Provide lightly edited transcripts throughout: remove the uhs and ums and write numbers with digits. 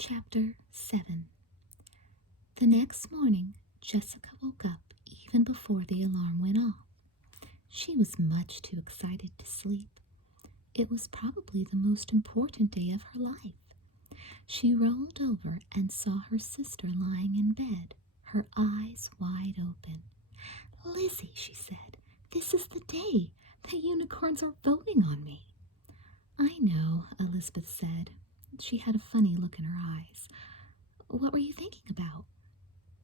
Chapter 7. The next morning, Jessica woke up even before the alarm went off. She was much too excited to sleep. It was probably the most important day of her life. She rolled over and saw her sister lying in bed, her eyes wide open. "Lizzie," she said, "this is the day. The unicorns are voting on me." "I know," Elizabeth said. She had a funny look in her eyes. "What were you thinking about?"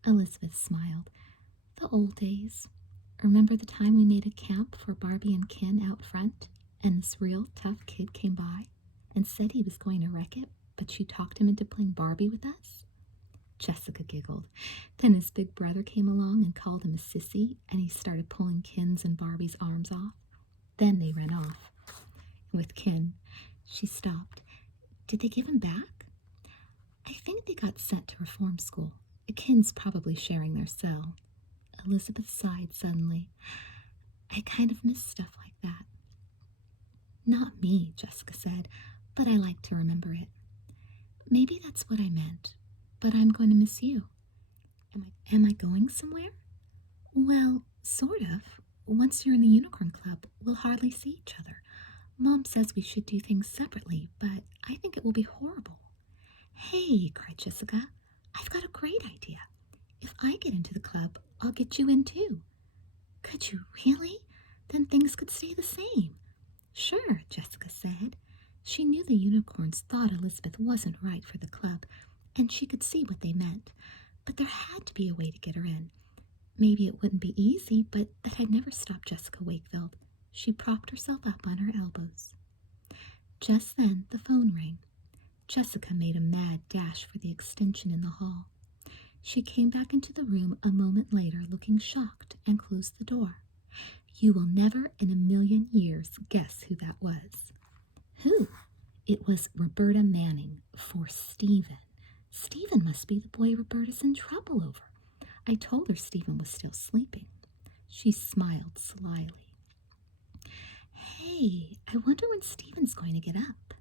Elizabeth smiled. "The old days. Remember the time we made a camp for Barbie and Ken out front, and this real tough kid came by and said he was going to wreck it, but she talked him into playing Barbie with us?" Jessica giggled. Then his big brother came along and called him a sissy, and he started pulling Ken's and Barbie's arms off. Then they ran off. With Ken, she stopped. "Did they give him back?" "I think they got sent to reform school. Ken's probably sharing their cell." Elizabeth sighed suddenly. "I kind of miss stuff like that." "Not me," Jessica said, "but I like to remember it." "Maybe that's what I meant, but I'm going to miss you." Am I going somewhere?" "Well, sort of. Once you're in the Unicorn Club, we'll hardly see each other. Mom says we should do things separately, but I think it will be horrible." "Hey," cried Jessica, "I've got a great idea. If I get into the club, I'll get you in too." "Could you really? Then things could stay the same." "Sure," Jessica said. She knew the unicorns thought Elizabeth wasn't right for the club, and she could see what they meant. But there had to be a way to get her in. Maybe it wouldn't be easy, but that had never stopped Jessica Wakefield. She propped herself up on her elbows. Just then the phone rang. Jessica made a mad dash for the extension in the hall. She came back into the room a moment later looking shocked and closed the door. You will never in a million years guess who that was. Who? It was Roberta Manning for Stephen. Stephen must be the boy Roberta's in trouble over. I told her Stephen was still sleeping. She smiled slyly. "Hey, I wonder when Stephen's going to get up."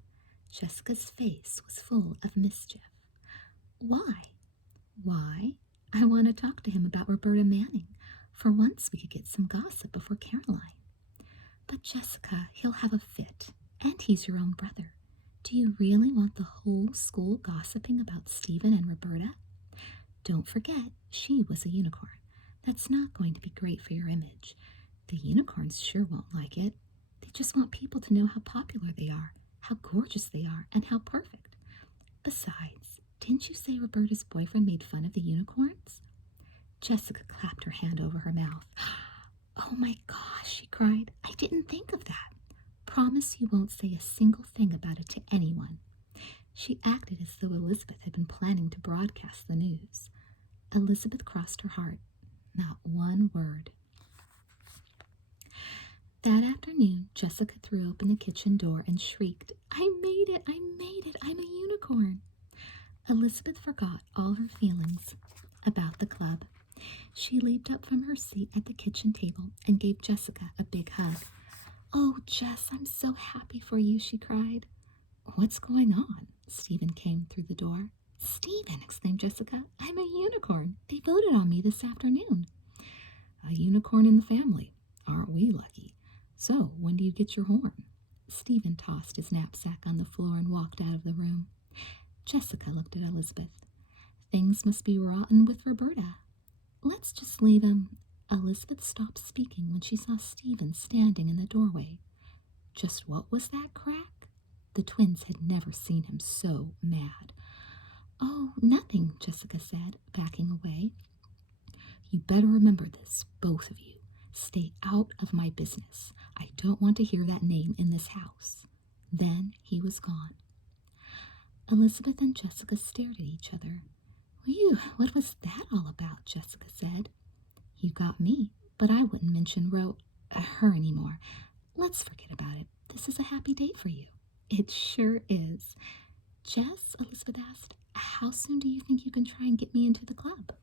Jessica's face was full of mischief. "Why?" "Why? I want to talk to him about Roberta Manning. For once we could get some gossip before Caroline." "But Jessica, he'll have a fit, and he's your own brother. Do you really want the whole school gossiping about Stephen and Roberta?" "Don't forget, she was a unicorn. That's not going to be great for your image. The unicorns sure won't like it. They just want people to know how popular they are, how gorgeous they are, and how perfect. Besides, didn't you say Roberta's boyfriend made fun of the unicorns?" Jessica clapped her hand over her mouth. "Oh my gosh," she cried. "I didn't think of that. Promise you won't say a single thing about it to anyone." She acted as though Elizabeth had been planning to broadcast the news. Elizabeth crossed her heart. Not one word. That afternoon, Jessica threw open the kitchen door and shrieked, "I made it! I made it! I'm a unicorn!" Elizabeth forgot all her feelings about the club. She leaped up from her seat at the kitchen table and gave Jessica a big hug. "Oh, Jess, I'm so happy for you," she cried. "What's going on?" Stephen came through the door. "Stephen!" exclaimed Jessica. "I'm a unicorn. They voted on me this afternoon." "A unicorn in the family. Aren't we lucky? So, when do you get your horn?" Stephen tossed his knapsack on the floor and walked out of the room. Jessica looked at Elizabeth. "Things must be rotten with Roberta. Let's just leave him." Elizabeth stopped speaking when she saw Stephen standing in the doorway. Just what was that crack? The twins had never seen him so mad. "Oh, nothing," Jessica said, backing away. "You better remember this, both of you. Stay out of my business. I don't want to hear that name in this house." Then he was gone. Elizabeth and Jessica stared at each other. "Whew, what was that all about?" Jessica said. "You got me, but I wouldn't mention her anymore. Let's forget about it. This is a happy day for you." "It sure is." "Jess," Elizabeth asked, "how soon do you think you can try and get me into the club?"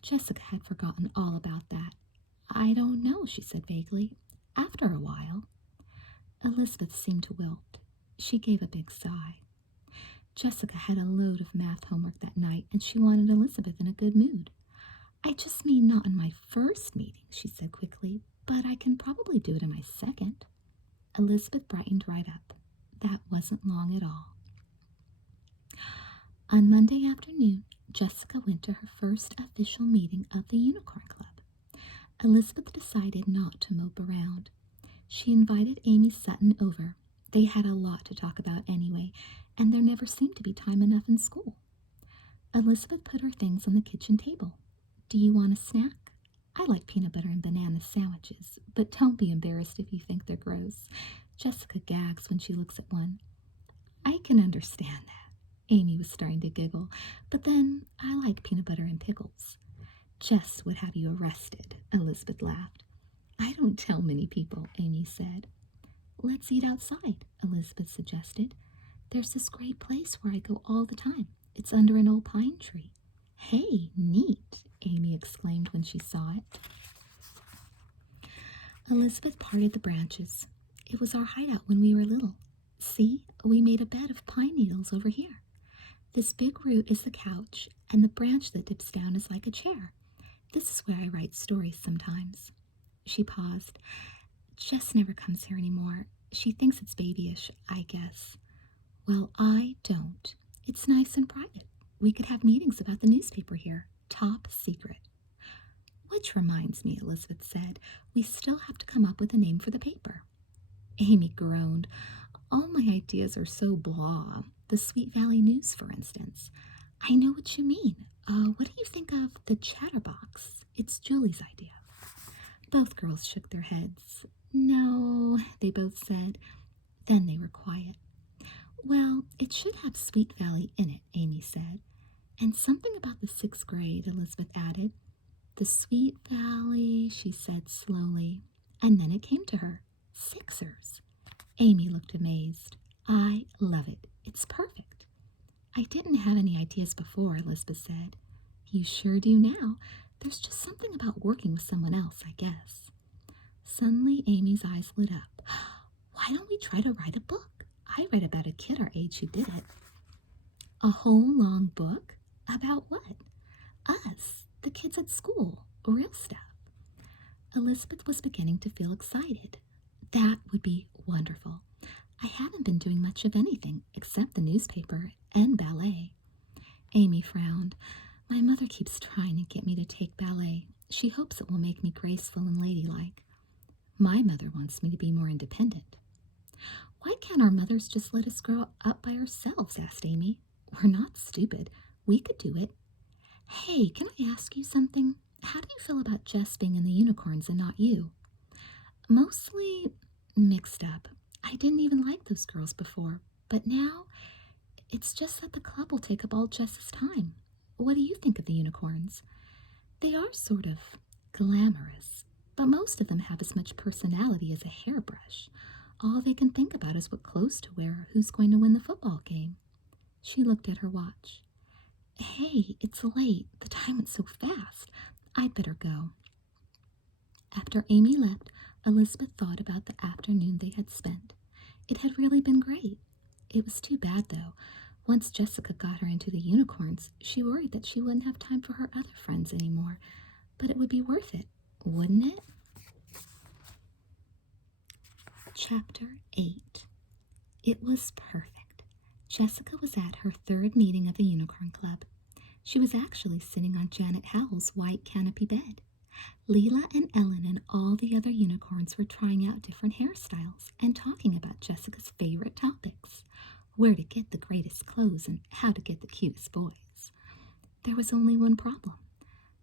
Jessica had forgotten all about that. "I don't know," she said vaguely. "After a while." Elizabeth seemed to wilt. She gave a big sigh. Jessica had a load of math homework that night, and she wanted Elizabeth in a good mood. I just mean not in my first meeting, she said quickly, but I can probably do it in my second. Elizabeth brightened right up. That wasn't long at all. On Monday afternoon, Jessica went to her first official meeting of the Unicorn Club. Elizabeth decided not to mope around. She invited Amy Sutton over. They had a lot to talk about anyway, and there never seemed to be time enough in school. Elizabeth put her things on the kitchen table. Do you want a snack? I like peanut butter and banana sandwiches, but don't be embarrassed if you think they're gross. Jessica gags when she looks at one. I can understand that. Amy was starting to giggle, but then I like peanut butter and pickles. Jess would have you arrested, Elizabeth laughed. I don't tell many people, Amy said. Let's eat outside, Elizabeth suggested. There's this great place where I go all the time. It's under an old pine tree. Hey, neat, Amy exclaimed when she saw it. Elizabeth parted the branches. It was our hideout when we were little. See, we made a bed of pine needles over here. This big root is the couch, and the branch that dips down is like a chair. This is where I write stories sometimes. She paused. Jess never comes here anymore. She thinks it's babyish, I guess. Well, I don't. It's nice and private. We could have meetings about the newspaper here. Top secret. Which reminds me, Elizabeth said, we still have to come up with a name for the paper. Amy groaned. All my ideas are so blah. The Sweet Valley News, for instance. I know what you mean. What do you think of the Chatterbox? It's Julie's idea. Both girls shook their heads. No, they both said. Then they were quiet. Well, it should have Sweet Valley in it, Amy said. And something about the 6th grade, Elizabeth added. The Sweet Valley, she said slowly. And then it came to her. Sixers. Amy looked amazed. I love it. It's perfect. I didn't have any ideas before, Elizabeth said. You sure do now. There's just something about working with someone else, I guess. Suddenly, Amy's eyes lit up. Why don't we try to write a book? I read about a kid our age who did it. A whole long book? About what? Us, the kids at school, real stuff. Elizabeth was beginning to feel excited. That would be wonderful. I haven't been doing much of anything except the newspaper and ballet. Amy frowned. My mother keeps trying to get me to take ballet. She hopes it will make me graceful and ladylike. My mother wants me to be more independent. Why can't our mothers just let us grow up by ourselves? Asked Amy. We're not stupid. We could do it. Hey, can I ask you something? How do you feel about Jess being in the Unicorns and not you? Mostly mixed up. I didn't even like those girls before, but now it's just that the club will take up all Jess's time. What do you think of the Unicorns? They are sort of glamorous, but most of them have as much personality as a hairbrush. All they can think about is what clothes to wear or who's going to win the football game. She looked at her watch. Hey, it's late. The time went so fast. I'd better go. After Amy left, Elizabeth thought about the afternoon they had spent. It had really been great. It was too bad, though. Once Jessica got her into the Unicorns, she worried that she wouldn't have time for her other friends anymore. But it would be worth it, wouldn't it? Chapter 8. It was perfect. Jessica was at her 3rd meeting of the Unicorn Club. She was actually sitting on Janet Howell's white canopy bed. Leela and Ellen and all the other unicorns were trying out different hairstyles and talking about Jessica's favorite topics, where to get the greatest clothes and how to get the cutest boys. There was only one problem.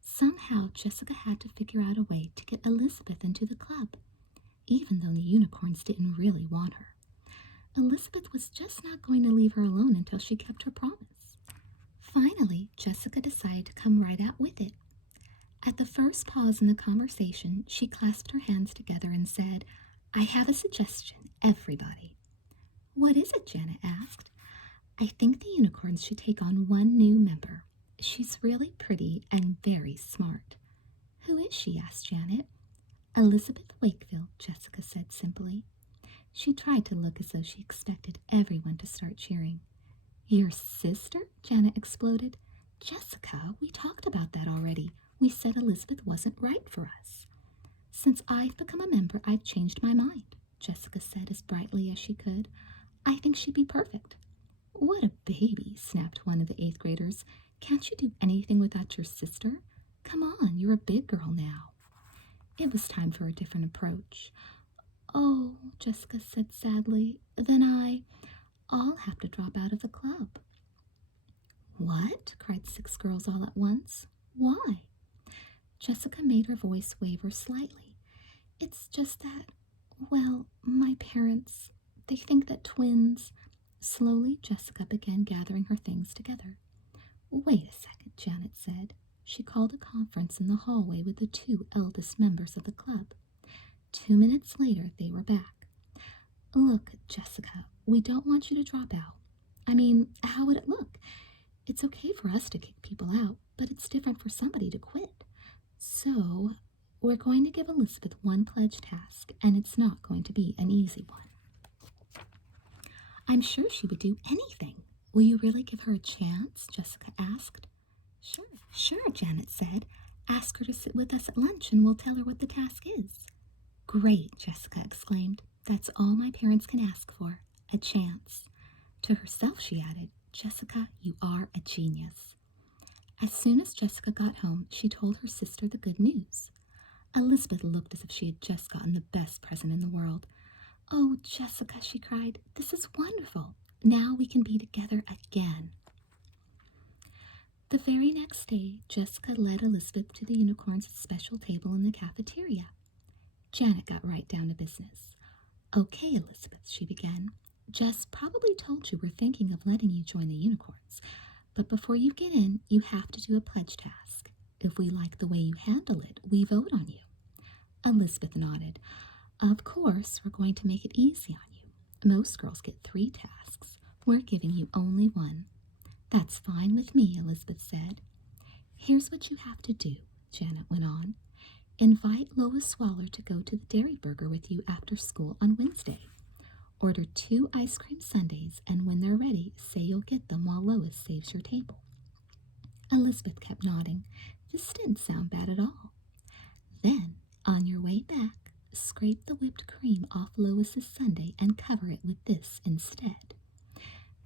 Somehow Jessica had to figure out a way to get Elizabeth into the club, even though the unicorns didn't really want her. Elizabeth was just not going to leave her alone until she kept her promise. Finally, Jessica decided to come right out with it. At the first pause in the conversation, she clasped her hands together and said, I have a suggestion, everybody. What is it? Janet asked. I think the unicorns should take on one new member. She's really pretty and very smart. Who is she? Asked Janet. Elizabeth Wakefield, Jessica said simply. She tried to look as though she expected everyone to start cheering. Your sister? Janet exploded. Jessica, we talked about that already. We said Elizabeth wasn't right for us. Since I've become a member, I've changed my mind, Jessica said as brightly as she could. I think she'd be perfect. What a baby, snapped one of the eighth graders. Can't you do anything without your sister? Come on, you're a big girl now. It was time for a different approach. Oh, Jessica said sadly, then I'll have to drop out of the club. What? Cried six girls all at once. Why? Jessica made her voice waver slightly. It's just that, well, my parents, they think that twins. Slowly, Jessica began gathering her things together. Wait a second, Janet said. She called a conference in the hallway with the two eldest members of the club. 2 minutes later, they were back. Look, Jessica, we don't want you to drop out. I mean, how would it look? It's okay for us to kick people out, but it's different for somebody to quit. So, we're going to give Elizabeth one pledge task, and it's not going to be an easy one. I'm sure she would do anything. Will you really give her a chance? Jessica asked. Sure, Janet said. Ask her to sit with us at lunch and we'll tell her what the task is. Great, Jessica exclaimed. That's all my parents can ask for, a chance. To herself, she added, Jessica, you are a genius. As soon as Jessica got home, she told her sister the good news. Elizabeth looked as if she had just gotten the best present in the world. Oh, Jessica, she cried, this is wonderful. Now we can be together again. The very next day, Jessica led Elizabeth to the unicorn's special table in the cafeteria. Janet got right down to business. Okay, Elizabeth, she began. Jess probably told you we're thinking of letting you join the unicorns, but before you get in, you have to do a pledge task. If we like the way you handle it, we vote on you. Elizabeth nodded. Of course, we're going to make it easy on you. Most girls get 3 tasks. We're giving you only 1. That's fine with me, Elizabeth said. Here's what you have to do, Janet went on. Invite Lois Waller to go to the Dairy Burger with you after school on Wednesday. Order 2 ice cream sundaes, and when they're ready, say you'll get them while Lois saves your table. Elizabeth kept nodding. This didn't sound bad at all. Then, on your way back, scrape the whipped cream off Lois's sundae and cover it with this instead.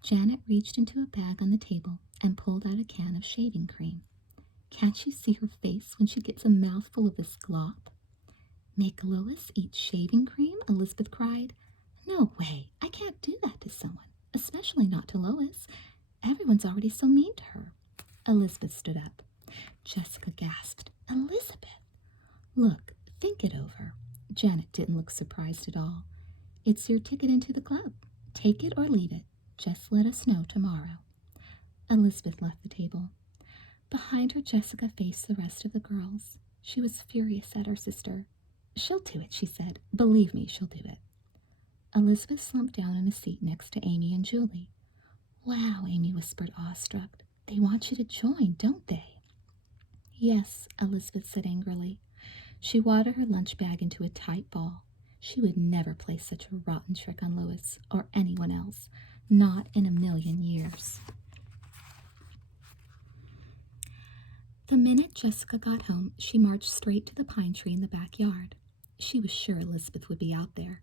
Janet reached into a bag on the table and pulled out a can of shaving cream. Can't you see her face when she gets a mouthful of this glop? Make Lois eat shaving cream? Elizabeth cried. No way, I can't do that to someone, especially not to Lois. Everyone's already so mean to her. Elizabeth stood up. Jessica gasped. Elizabeth! Look, think it over. Janet didn't look surprised at all. It's your ticket into the club. Take it or leave it. Just let us know tomorrow. Elizabeth left the table. Behind her, Jessica faced the rest of the girls. She was furious at her sister. She'll do it, she said. Believe me, she'll do it. Elizabeth slumped down in a seat next to Amy and Julie. Wow, Amy whispered, awestruck. They want you to join, don't they? Yes, Elizabeth said angrily. She wadded her lunch bag into a tight ball. She would never play such a rotten trick on Lois or anyone else. Not in a million years. The minute Jessica got home, she marched straight to the pine tree in the backyard. She was sure Elizabeth would be out there.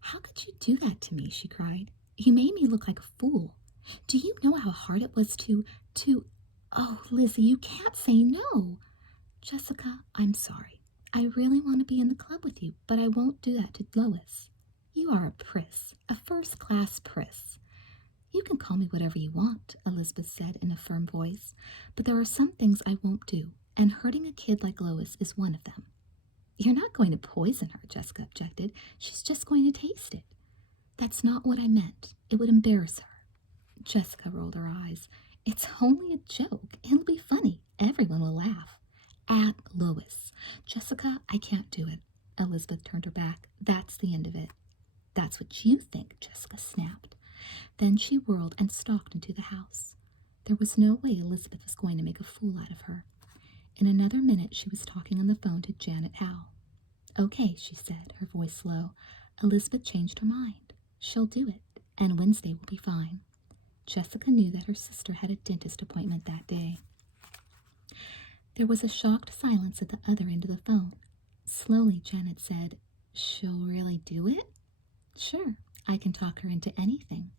How could you do that to me? She cried. You made me look like a fool. Do you know how hard it was to... Oh, Lizzie, you can't say no. Jessica, I'm sorry. I really want to be in the club with you, but I won't do that to Lois. You are a priss, a first-class priss. You can call me whatever you want, Elizabeth said in a firm voice, but there are some things I won't do, and hurting a kid like Lois is one of them. You're not going to poison her, Jessica objected. She's just going to taste it. That's not what I meant. It would embarrass her. Jessica rolled her eyes. It's only a joke. It'll be funny. Everyone will laugh. At Lois. Jessica, I can't do it. Elizabeth turned her back. That's the end of it. That's what you think, Jessica snapped. Then she whirled and stalked into the house. There was no way Elizabeth was going to make a fool out of her. In another minute, she was talking on the phone to Janet Howe. Okay, she said, her voice low. Elizabeth changed her mind. She'll do it, and Wednesday will be fine. Jessica knew that her sister had a dentist appointment that day. There was a shocked silence at the other end of the phone. Slowly, Janet said, "She'll really do it?" "Sure, I can talk her into anything."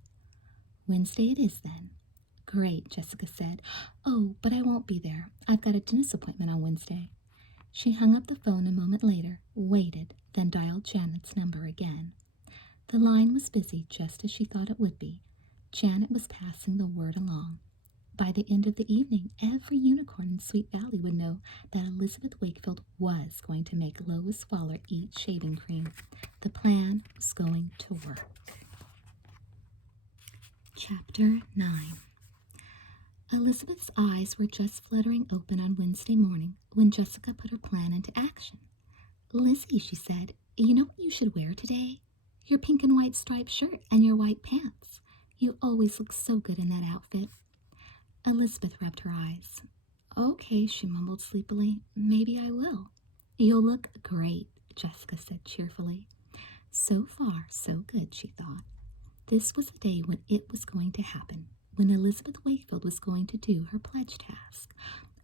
"Wednesday it is, then." "Great," Jessica said. "Oh, but I won't be there. I've got a dentist appointment on Wednesday." She hung up the phone a moment later, waited, then dialed Janet's number again. The line was busy, just as she thought it would be. Janet was passing the word along. By the end of the evening, every unicorn in Sweet Valley would know that Elizabeth Wakefield was going to make Lois Waller eat shaving cream. The plan was going to work. Chapter 9. Elizabeth's eyes were just fluttering open on Wednesday morning when Jessica put her plan into action. "Lizzie," she said, "you know what you should wear today? Your pink and white striped shirt and your white pants. You always look so good in that outfit." Elizabeth rubbed her eyes. "Okay," she mumbled sleepily. "Maybe I will." "You'll look great," Jessica said cheerfully. So far, so good, she thought. This was the day when it was going to happen, when Elizabeth Wakefield was going to do her pledge task.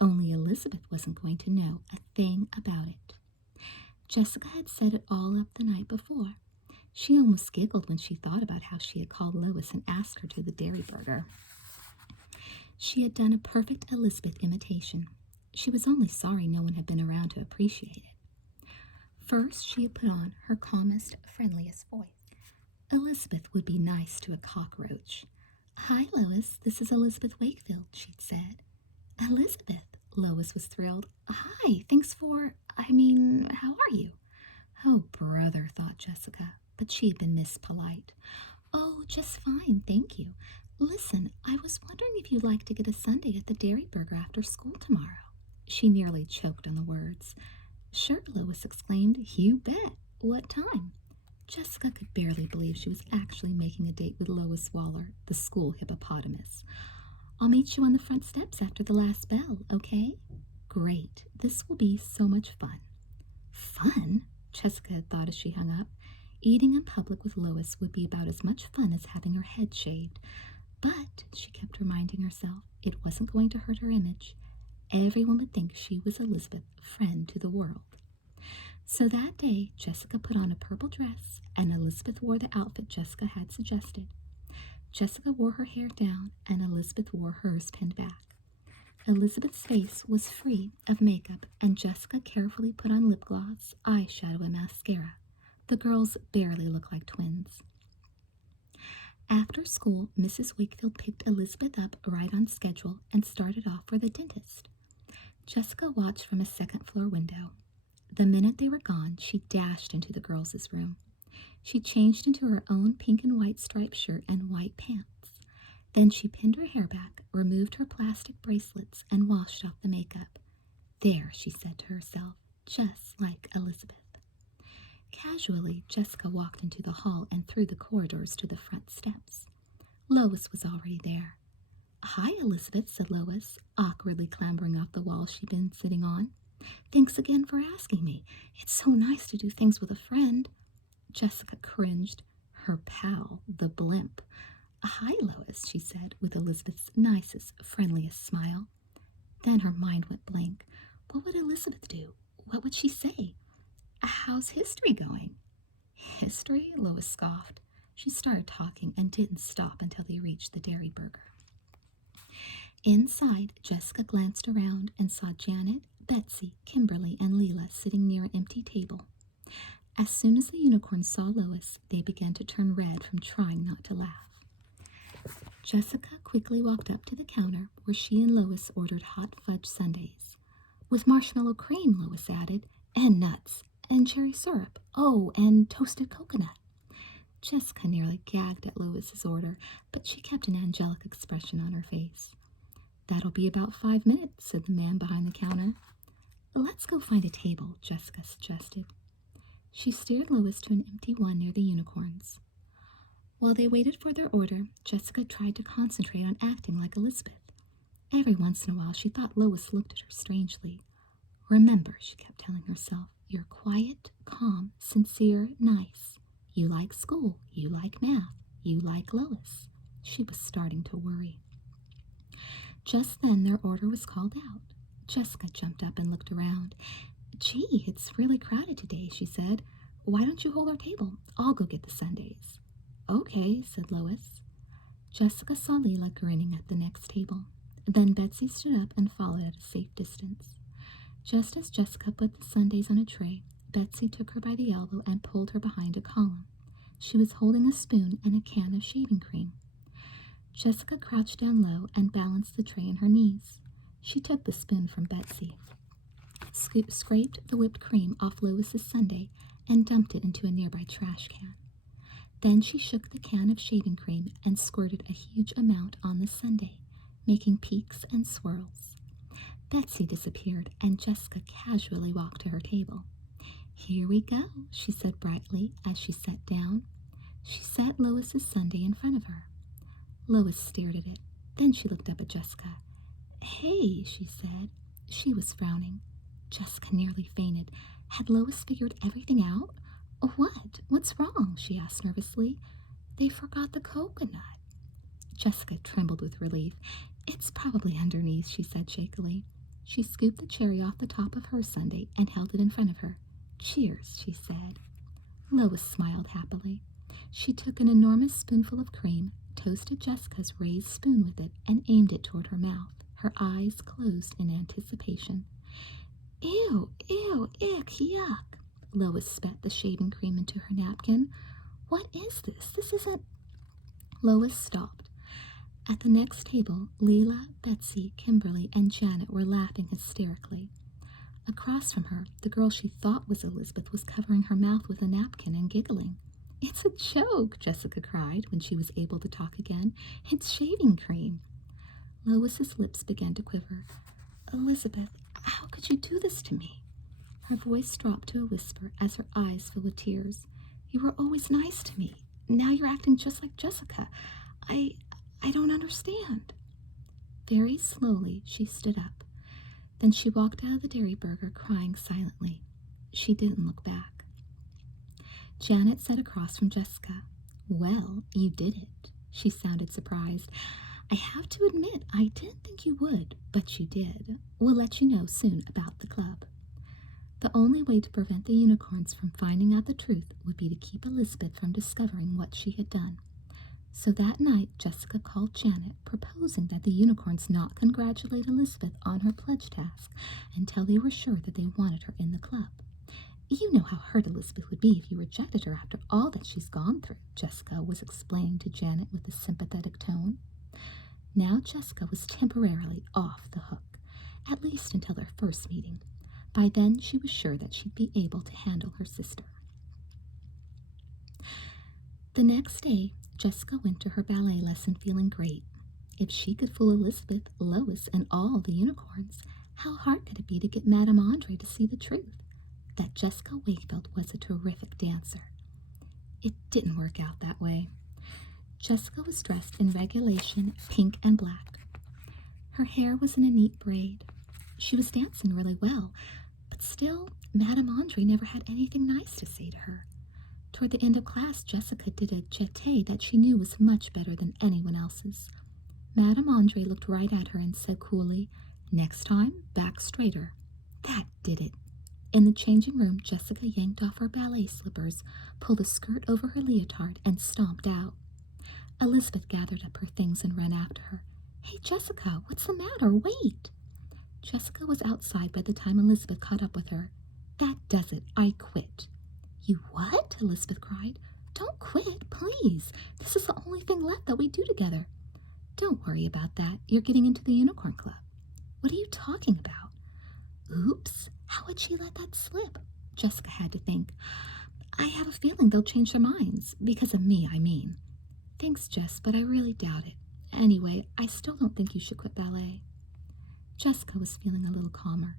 Only Elizabeth wasn't going to know a thing about it. Jessica had set it all up the night before. She almost giggled when she thought about how she had called Lois and asked her to the dairy burger. She had done a perfect Elizabeth imitation. She was only sorry no one had been around to appreciate it. First, she had put on her calmest, friendliest voice. Elizabeth would be nice to a cockroach. "Hi, Lois, this is Elizabeth Wakefield," she'd said. "Elizabeth," Lois was thrilled. "Hi, how are you?" "Oh, brother," thought Jessica, but she had been Miss Polite. "Oh, just fine, thank you. Listen, I was wondering if you'd like to get a sundae at the Dairy Burger after school tomorrow." She nearly choked on the words. "Sure," Lois exclaimed. "You bet. What time?" Jessica could barely believe she was actually making a date with Lois Waller, the school hippopotamus. "I'll meet you on the front steps after the last bell, okay?" "Great. This will be so much fun." Fun? Jessica had thought as she hung up. Eating in public with Lois would be about as much fun as having her head shaved. But, she kept reminding herself, it wasn't going to hurt her image. Everyone would think she was Elizabeth, friend to the world. So that day, Jessica put on a purple dress, and Elizabeth wore the outfit Jessica had suggested. Jessica wore her hair down, and Elizabeth wore hers pinned back. Elizabeth's face was free of makeup, and Jessica carefully put on lip gloss, eyeshadow, and mascara. The girls barely looked like twins. After school, Mrs. Wakefield picked Elizabeth up right on schedule and started off for the dentist. Jessica watched from a second-floor window. The minute they were gone, she dashed into the girls' room. She changed into her own pink and white striped shirt and white pants. Then she pinned her hair back, removed her plastic bracelets, and washed off the makeup. "There," she said to herself, "just like Elizabeth." Casually, Jessica walked into the hall and through the corridors to the front steps. Lois was already there. "Hi, Elizabeth," said Lois, awkwardly clambering off the wall she'd been sitting on. "Thanks again for asking me. It's so nice to do things with a friend." Jessica cringed. Her pal, the blimp. "Hi, Lois," she said, with Elizabeth's nicest, friendliest smile. Then her mind went blank. What would Elizabeth do? What would she say? "How's history going?" "History?" Lois scoffed. She started talking and didn't stop until they reached the dairy burger. Inside, Jessica glanced around and saw Janet, Betsy, Kimberly, and Leela sitting near an empty table. As soon as the unicorns saw Lois, they began to turn red from trying not to laugh. Jessica quickly walked up to the counter where she and Lois ordered hot fudge sundaes. "With marshmallow cream," Lois added, "and nuts, and cherry syrup. Oh, and toasted coconut." Jessica nearly gagged at Lois's order, but she kept an angelic expression on her face. "That'll be about 5 minutes," said the man behind the counter. "Let's go find a table," Jessica suggested. She steered Lois to an empty one near the unicorns. While they waited for their order, Jessica tried to concentrate on acting like Elizabeth. Every once in a while, she thought Lois looked at her strangely. "Remember," she kept telling herself, "you're quiet, calm, sincere, nice. You like school. You like math. You like Lois." She was starting to worry. Just then their order was called out. Jessica jumped up and looked around. Gee, it's really crowded today, she said. Why don't you hold our table? I'll go get the sundaes. Okay, said Lois. Jessica saw Leela grinning at the next table. Then Betsy stood up and followed at a safe distance. Just as Jessica put the sundaes on a tray, Betsy took her by the elbow and pulled her behind a column. She was holding a spoon and a can of shaving cream. Jessica crouched down low and balanced the tray in her knees. She took the spoon from Betsy, scraped the whipped cream off Lois's sundae, and dumped it into a nearby trash can. Then she shook the can of shaving cream and squirted a huge amount on the sundae, making peaks and swirls. Betsy disappeared, and Jessica casually walked to her table. Here we go, she said brightly as she sat down. She set Lois's sundae in front of her. Lois stared at it. Then she looked up at Jessica. Hey, she said. She was frowning. Jessica nearly fainted. Had Lois figured everything out? What? What's wrong? She asked nervously. They forgot the coconut. Jessica trembled with relief. It's probably underneath, she said shakily. She scooped the cherry off the top of her sundae and held it in front of her. Cheers, she said. Lois smiled happily. She took an enormous spoonful of cream, toasted Jessica's raised spoon with it, and aimed it toward her mouth, her eyes closed in anticipation. Ew, ew, ick, yuck. Lois spat the shaving cream into her napkin. What is this? This isn't... Lois stopped. At the next table, Leela, Betsy, Kimberly, and Janet were laughing hysterically. Across from her, the girl she thought was Elizabeth was covering her mouth with a napkin and giggling. It's a joke, Jessica cried when she was able to talk again. It's shaving cream. Lois's lips began to quiver. Elizabeth, how could you do this to me? Her voice dropped to a whisper as her eyes filled with tears. You were always nice to me. Now you're acting just like Jessica. I don't understand. Very slowly, she stood up. Then she walked out of the dairy burger crying silently. She didn't look back. Janet sat across from Jessica. Well, you did it. She sounded surprised. I have to admit, I didn't think you would, but you did. We'll let you know soon about the club. The only way to prevent the unicorns from finding out the truth would be to keep Elizabeth from discovering what she had done. So that night, Jessica called Janet, proposing that the unicorns not congratulate Elizabeth on her pledge task until they were sure that they wanted her in the club. You know how hurt Elizabeth would be if you rejected her after all that she's gone through, Jessica was explaining to Janet with a sympathetic tone. Now Jessica was temporarily off the hook, at least until their first meeting. By then, she was sure that she'd be able to handle her sister. The next day, Jessica went to her ballet lesson feeling great. If she could fool Elizabeth, Lois, and all the unicorns, how hard could it be to get Madame Andre to see the truth? That Jessica Wakefield was a terrific dancer. It didn't work out that way. Jessica was dressed in regulation pink and black. Her hair was in a neat braid. She was dancing really well, but still, Madame Andre never had anything nice to say to her. Toward the end of class, Jessica did a jeté that she knew was much better than anyone else's. Madame Andre looked right at her and said coolly, "Next time, back straighter." That did it. In the changing room, Jessica yanked off her ballet slippers, pulled a skirt over her leotard, and stomped out. Elizabeth gathered up her things and ran after her. "Hey, Jessica, what's the matter? Wait!" Jessica was outside by the time Elizabeth caught up with her. "That does it. I quit." "You what?" Elizabeth cried. "Don't quit, please. This is the only thing left that we do together." "Don't worry about that. You're getting into the Unicorn Club." "What are you talking about?" Oops, how had she let that slip? Jessica had to think. "I have a feeling they'll change their minds. Because of me, I mean." "Thanks, Jess, but I really doubt it. Anyway, I still don't think you should quit ballet." Jessica was feeling a little calmer.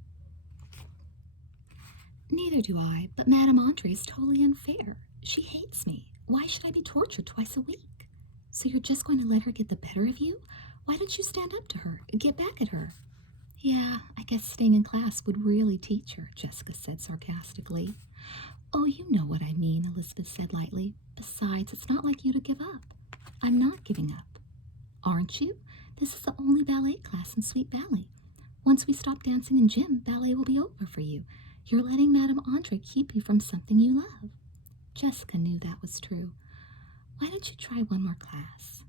"Neither do I, but Madame Andre is totally unfair. She hates me. Why should I be tortured twice a week?" "So you're just going to let her get the better of you? Why don't you stand up to her, get back at her?" "Yeah, I guess staying in class would really teach her," Jessica said sarcastically. "Oh, you know what I mean," Elizabeth said lightly. "Besides, it's not like you to give up." "I'm not giving up." Aren't you? This is the only ballet class in Sweet Valley. Once we stop dancing in gym, ballet will be over for you. You're letting Madame Andre keep you from something you love. Jessica knew that was true. Why don't you try one more class?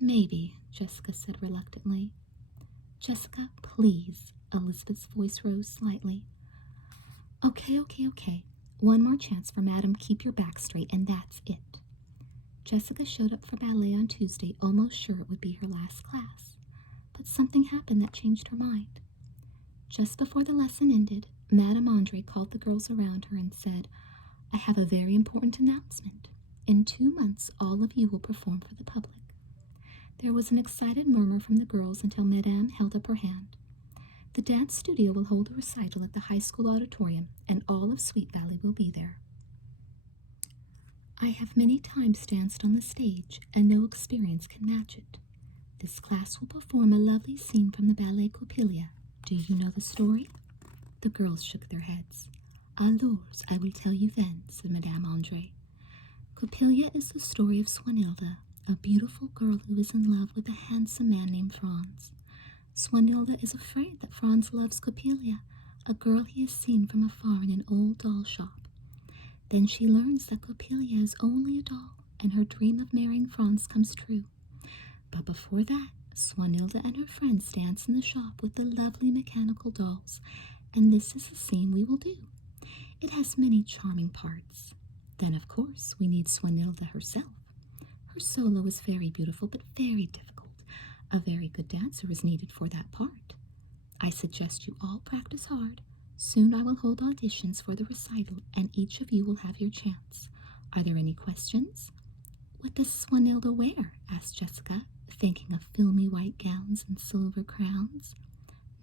Maybe, Jessica said reluctantly. Jessica, please. Elizabeth's voice rose slightly. Okay. One more chance for Madam Keep Your Back Straight, and that's it. Jessica showed up for ballet on Tuesday, almost sure it would be her last class. But something happened that changed her mind. Just before the lesson ended, Madame Andre called the girls around her and said, I have a very important announcement. In 2 months, all of you will perform for the public. There was an excited murmur from the girls until Madame held up her hand. The dance studio will hold a recital at the high school auditorium, and all of Sweet Valley will be there. I have many times danced on the stage, and no experience can match it. This class will perform a lovely scene from the ballet Coppelia. Do you know the story? The girls shook their heads. Alors, I will tell you then, said Madame Andre. Coppelia is the story of Swanhilda, a beautiful girl who is in love with a handsome man named Franz. Swanhilda is afraid that Franz loves Coppelia, a girl he has seen from afar in an old doll shop. Then she learns that Coppelia is only a doll, and her dream of marrying Franz comes true. But before that, Swanhilda and her friends dance in the shop with the lovely mechanical dolls, and this is the scene we will do. It has many charming parts. Then, of course, we need Swanhilda herself. Her solo is very beautiful, but very difficult. A very good dancer is needed for that part. I suggest you all practice hard. Soon I will hold auditions for the recital, and each of you will have your chance. Are there any questions? What does Swanhilda wear? Asked Jessica, thinking of filmy white gowns and silver crowns.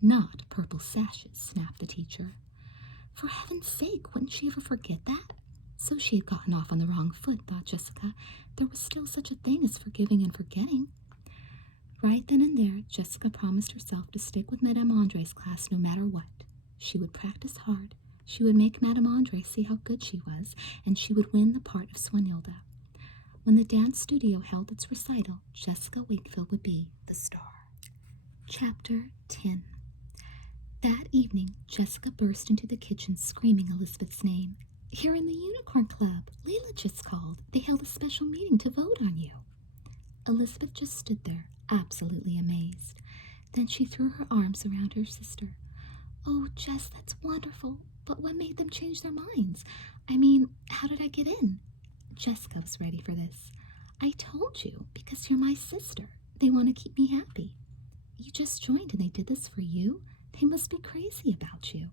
Not purple sashes, snapped the teacher. For heaven's sake, wouldn't she ever forget that? So she had gotten off on the wrong foot, thought Jessica. There was still such a thing as forgiving and forgetting. Right then and there, Jessica promised herself to stick with Madame Andre's class no matter what. She would practice hard, she would make Madame Andre see how good she was, and she would win the part of Swanhilda. When the dance studio held its recital, Jessica Wakefield would be the star. Chapter 10. That evening, Jessica burst into the kitchen screaming Elizabeth's name. Here in the Unicorn Club, Leila just called. They held a special meeting to vote on you. Elizabeth just stood there, absolutely amazed. Then she threw her arms around her sister. Oh, Jess, that's wonderful. But what made them change their minds? I mean, how did I get in? Jessica was ready for this. I told you, because you're my sister. They want to keep me happy. You just joined and they did this for you? They must be crazy about you.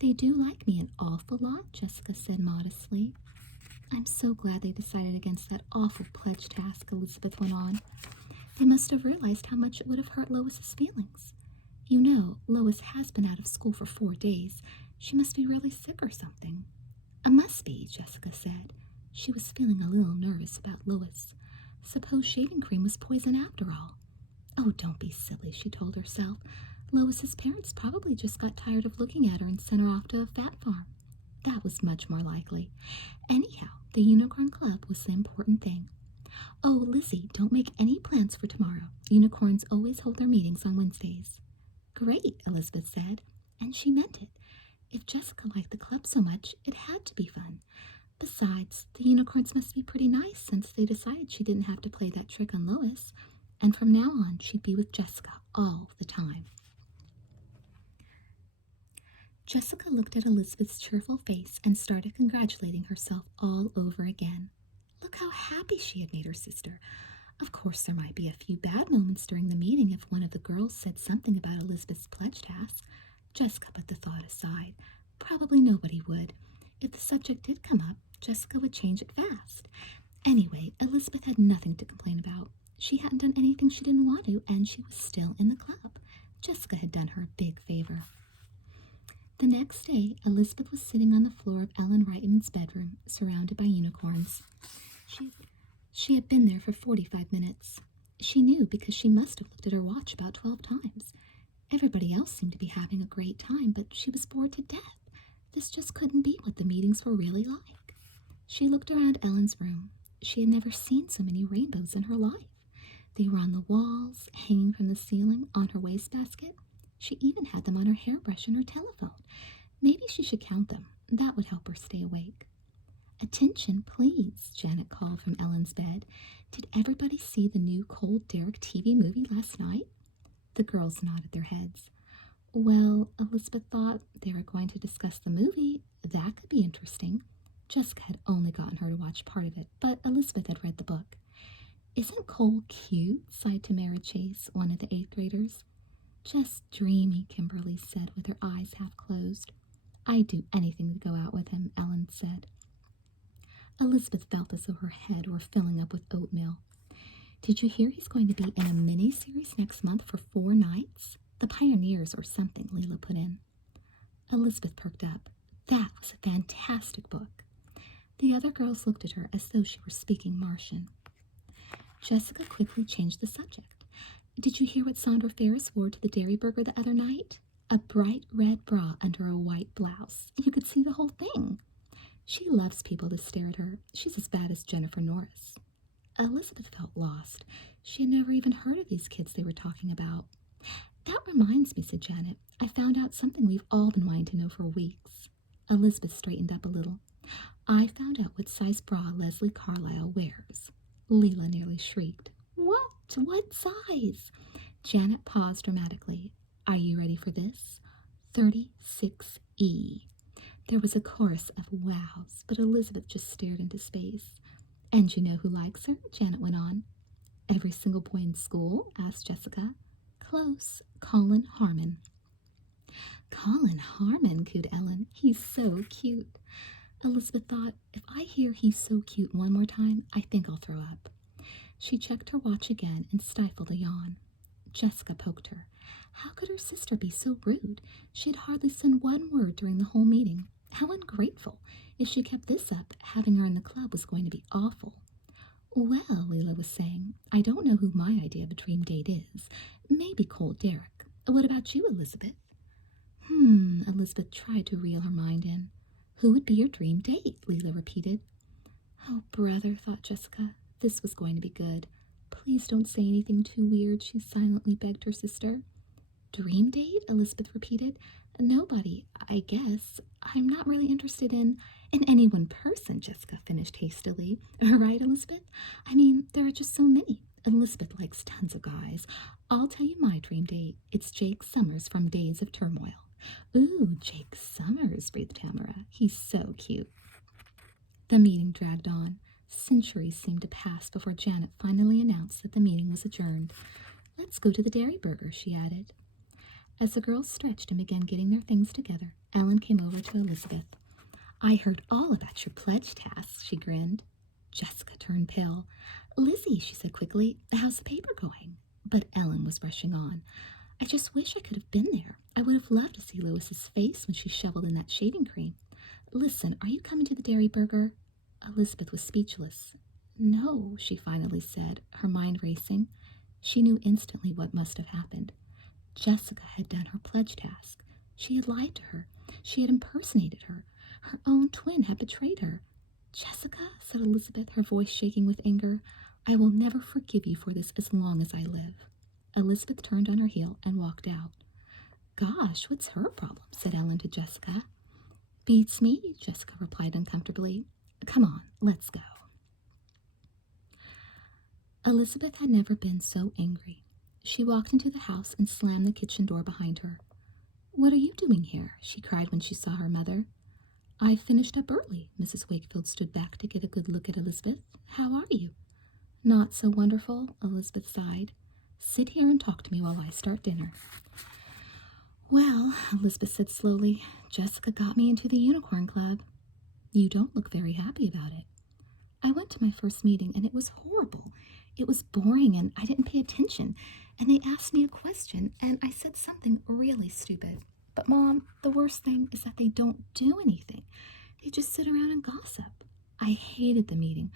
They do like me an awful lot, Jessica said modestly. I'm so glad they decided against that awful pledge task, Elizabeth went on. They must have realized how much it would have hurt Lois's feelings. You know, Lois has been out of school for 4 days. She must be really sick or something. Must be, Jessica said. She was feeling a little nervous about Lois. Suppose shaving cream was poison after all. Oh, don't be silly, she told herself. Lois's parents probably just got tired of looking at her and sent her off to a fat farm. That was much more likely. Anyhow, the Unicorn Club was the important thing. Oh, Lizzie, don't make any plans for tomorrow. Unicorns always hold their meetings on Wednesdays. Great, Elizabeth said, and she meant it. If Jessica liked the club so much, it had to be fun. Besides, the unicorns must be pretty nice since they decided she didn't have to play that trick on Lois, and from now on she'd be with Jessica all the time. Jessica looked at Elizabeth's cheerful face and started congratulating herself all over again. Look how happy she had made her sister. Of course, there might be a few bad moments during the meeting if one of the girls said something about Elizabeth's pledge task. Jessica put the thought aside. Probably nobody would. If the subject did come up, Jessica would change it fast. Anyway, Elizabeth had nothing to complain about. She hadn't done anything she didn't want to, and she was still in the club. Jessica had done her a big favor. The next day, Elizabeth was sitting on the floor of Ellen Reitman's bedroom, surrounded by unicorns. She had been there for 45 minutes. She knew because she must have looked at her watch about 12 times. Everybody else seemed to be having a great time, but she was bored to death. This just couldn't be what the meetings were really like. She looked around Ellen's room. She had never seen so many rainbows in her life. They were on the walls, hanging from the ceiling, on her wastebasket. She even had them on her hairbrush and her telephone. Maybe she should count them. That would help her stay awake. "Attention, please," Janet called from Ellen's bed. "Did everybody see the new Cold Derrick TV movie last night?" The girls nodded their heads. Well, Elizabeth thought they were going to discuss the movie. That could be interesting. Jessica had only gotten her to watch part of it, but Elizabeth had read the book. "Isn't Cole cute?" sighed Tamara Chase, one of the 8th graders. "Just dreamy," Kimberly said with her eyes half closed. "I'd do anything to go out with him," Ellen said. Elizabeth felt as though her head were filling up with oatmeal. "Did you hear he's going to be in a mini-series next month for 4 nights? The Pioneers or something," Leela put in. Elizabeth perked up. That was a fantastic book. The other girls looked at her as though she were speaking Martian. Jessica quickly changed the subject. "Did you hear what Sandra Ferris wore to the Dairy Burger the other night? A bright red bra under a white blouse. You could see the whole thing. She loves people to stare at her. She's as bad as Jennifer Norris." Elizabeth felt lost. She had never even heard of these kids they were talking about. "That reminds me," said Janet. "I found out something we've all been wanting to know for weeks." Elizabeth straightened up a little. "I found out what size bra Leslie Carlisle wears." Leela nearly shrieked. "What? What size?" Janet paused dramatically. "Are you ready for this? 36E. There was a chorus of wows, but Elizabeth just stared into space. "And you know who likes her?" Janet went on. "Every single boy in school?" asked Jessica. "Close. Colin Harmon." "Colin Harmon," cooed Ellen. "He's so cute." Elizabeth thought, if I hear "he's so cute" one more time, I think I'll throw up. She checked her watch again and stifled a yawn. Jessica poked her. How could her sister be so rude? She had hardly said one word during the whole meeting. How ungrateful. If she kept this up, having her in the club was going to be awful. "Well," Leela was saying, "I don't know who my idea of a dream date is. Maybe Cole Derrick. What about you, Elizabeth?" Elizabeth tried to reel her mind in. "Who would be your dream date?" Leela repeated. Oh, brother, thought Jessica. This was going to be good. "Please don't say anything too weird," she silently begged her sister. "Dream date?" Elizabeth repeated. "Nobody, I guess. I'm not really interested in any one person," Jessica finished hastily. "Right, Elizabeth? I mean, there are just so many. Elizabeth likes tons of guys. I'll tell you my dream date. It's Jake Summers from Days of Turmoil." "Ooh, Jake Summers," breathed Tamara. "He's so cute." The meeting dragged on. Centuries seemed to pass before Janet finally announced that the meeting was adjourned. "Let's go to the Dairy Burger," she added. As the girls stretched and began getting their things together, Ellen came over to Elizabeth. "I heard all about your pledge tasks," she grinned. Jessica turned pale. "Lizzie," she said quickly, "how's the paper going?" But Ellen was rushing on. "I just wish I could have been there. I would have loved to see Lois's face when she shoveled in that shaving cream. Listen, are you coming to the Dairy Burger?" Elizabeth was speechless. "No," she finally said, her mind racing. She knew instantly what must have happened. Jessica had done her pledge task. She had lied to her. She had impersonated her. Her own twin had betrayed her. "Jessica," said Elizabeth, her voice shaking with anger, "I will never forgive you for this as long as I live." Elizabeth turned on her heel and walked out. "Gosh, what's her problem?" said Ellen to Jessica. "Beats me," Jessica replied uncomfortably. "Come on, let's go." Elizabeth had never been so angry. She walked into the house and slammed the kitchen door behind her. "What are you doing here?" she cried when she saw her mother. "I finished up early." Mrs. Wakefield stood back to get a good look at Elizabeth. "How are you?" "Not so wonderful," Elizabeth sighed. "Sit here and talk to me while I start dinner." "Well," Elizabeth said slowly, "Jessica got me into the Unicorn Club." "You don't look very happy about it." "I went to my first meeting and it was horrible. It was boring and I didn't pay attention. And they asked me a question and I said something really stupid. But Mom, the worst thing is that they don't do anything. They just sit around and gossip." I hated the meeting.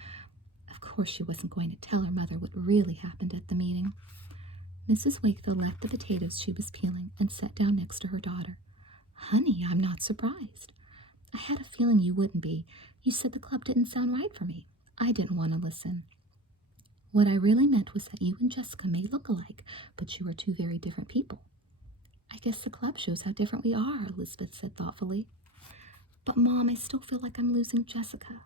Of course she wasn't going to tell her mother what really happened at the meeting. Mrs. Wakefield left the potatoes she was peeling and sat down next to her daughter. "Honey, I'm not surprised. I had a feeling you wouldn't be. You said the club didn't sound right for me. I didn't want to listen." What I really meant was that you and Jessica may look alike, but you are two very different people. I guess the club shows how different we are, Elizabeth said thoughtfully. But, Mom, I still feel like I'm losing Jessica.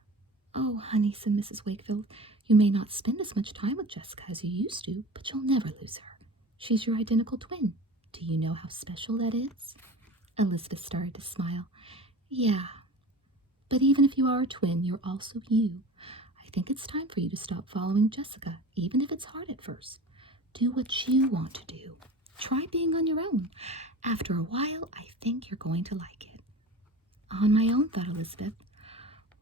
Oh, honey, said Mrs. Wakefield, you may not spend as much time with Jessica as you used to, but you'll never lose her. She's your identical twin. Do you know how special that is? Elizabeth started to smile. Yeah, but even if you are a twin, you're also you. I think it's time for you to stop following Jessica, even if it's hard at first. Do what you want to do. Try being on your own. After a while, I think you're going to like it. On my own, thought Elizabeth.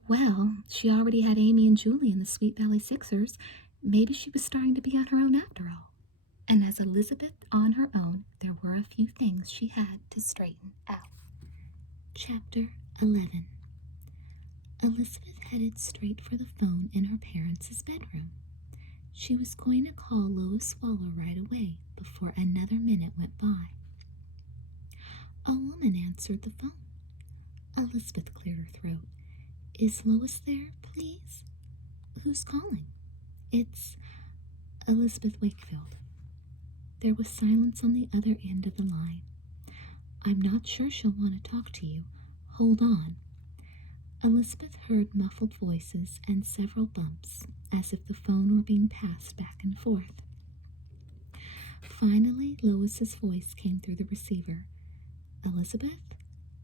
Well, she already had Amy and Julie in the Sweet Valley Sixers. Maybe she was starting to be on her own after all. And as Elizabeth on her own, there were a few things she had to straighten out. Chapter 11. Elizabeth headed straight for the phone in her parents' bedroom. She was going to call Lois Waller right away before another minute went by. A woman answered the phone. Elizabeth cleared her throat. Is Lois there, please? Who's calling? It's Elizabeth Wakefield. There was silence on the other end of the line. I'm not sure she'll want to talk to you. Hold on. Elizabeth heard muffled voices and several bumps, as if the phone were being passed back and forth. Finally, Lois's voice came through the receiver. Elizabeth?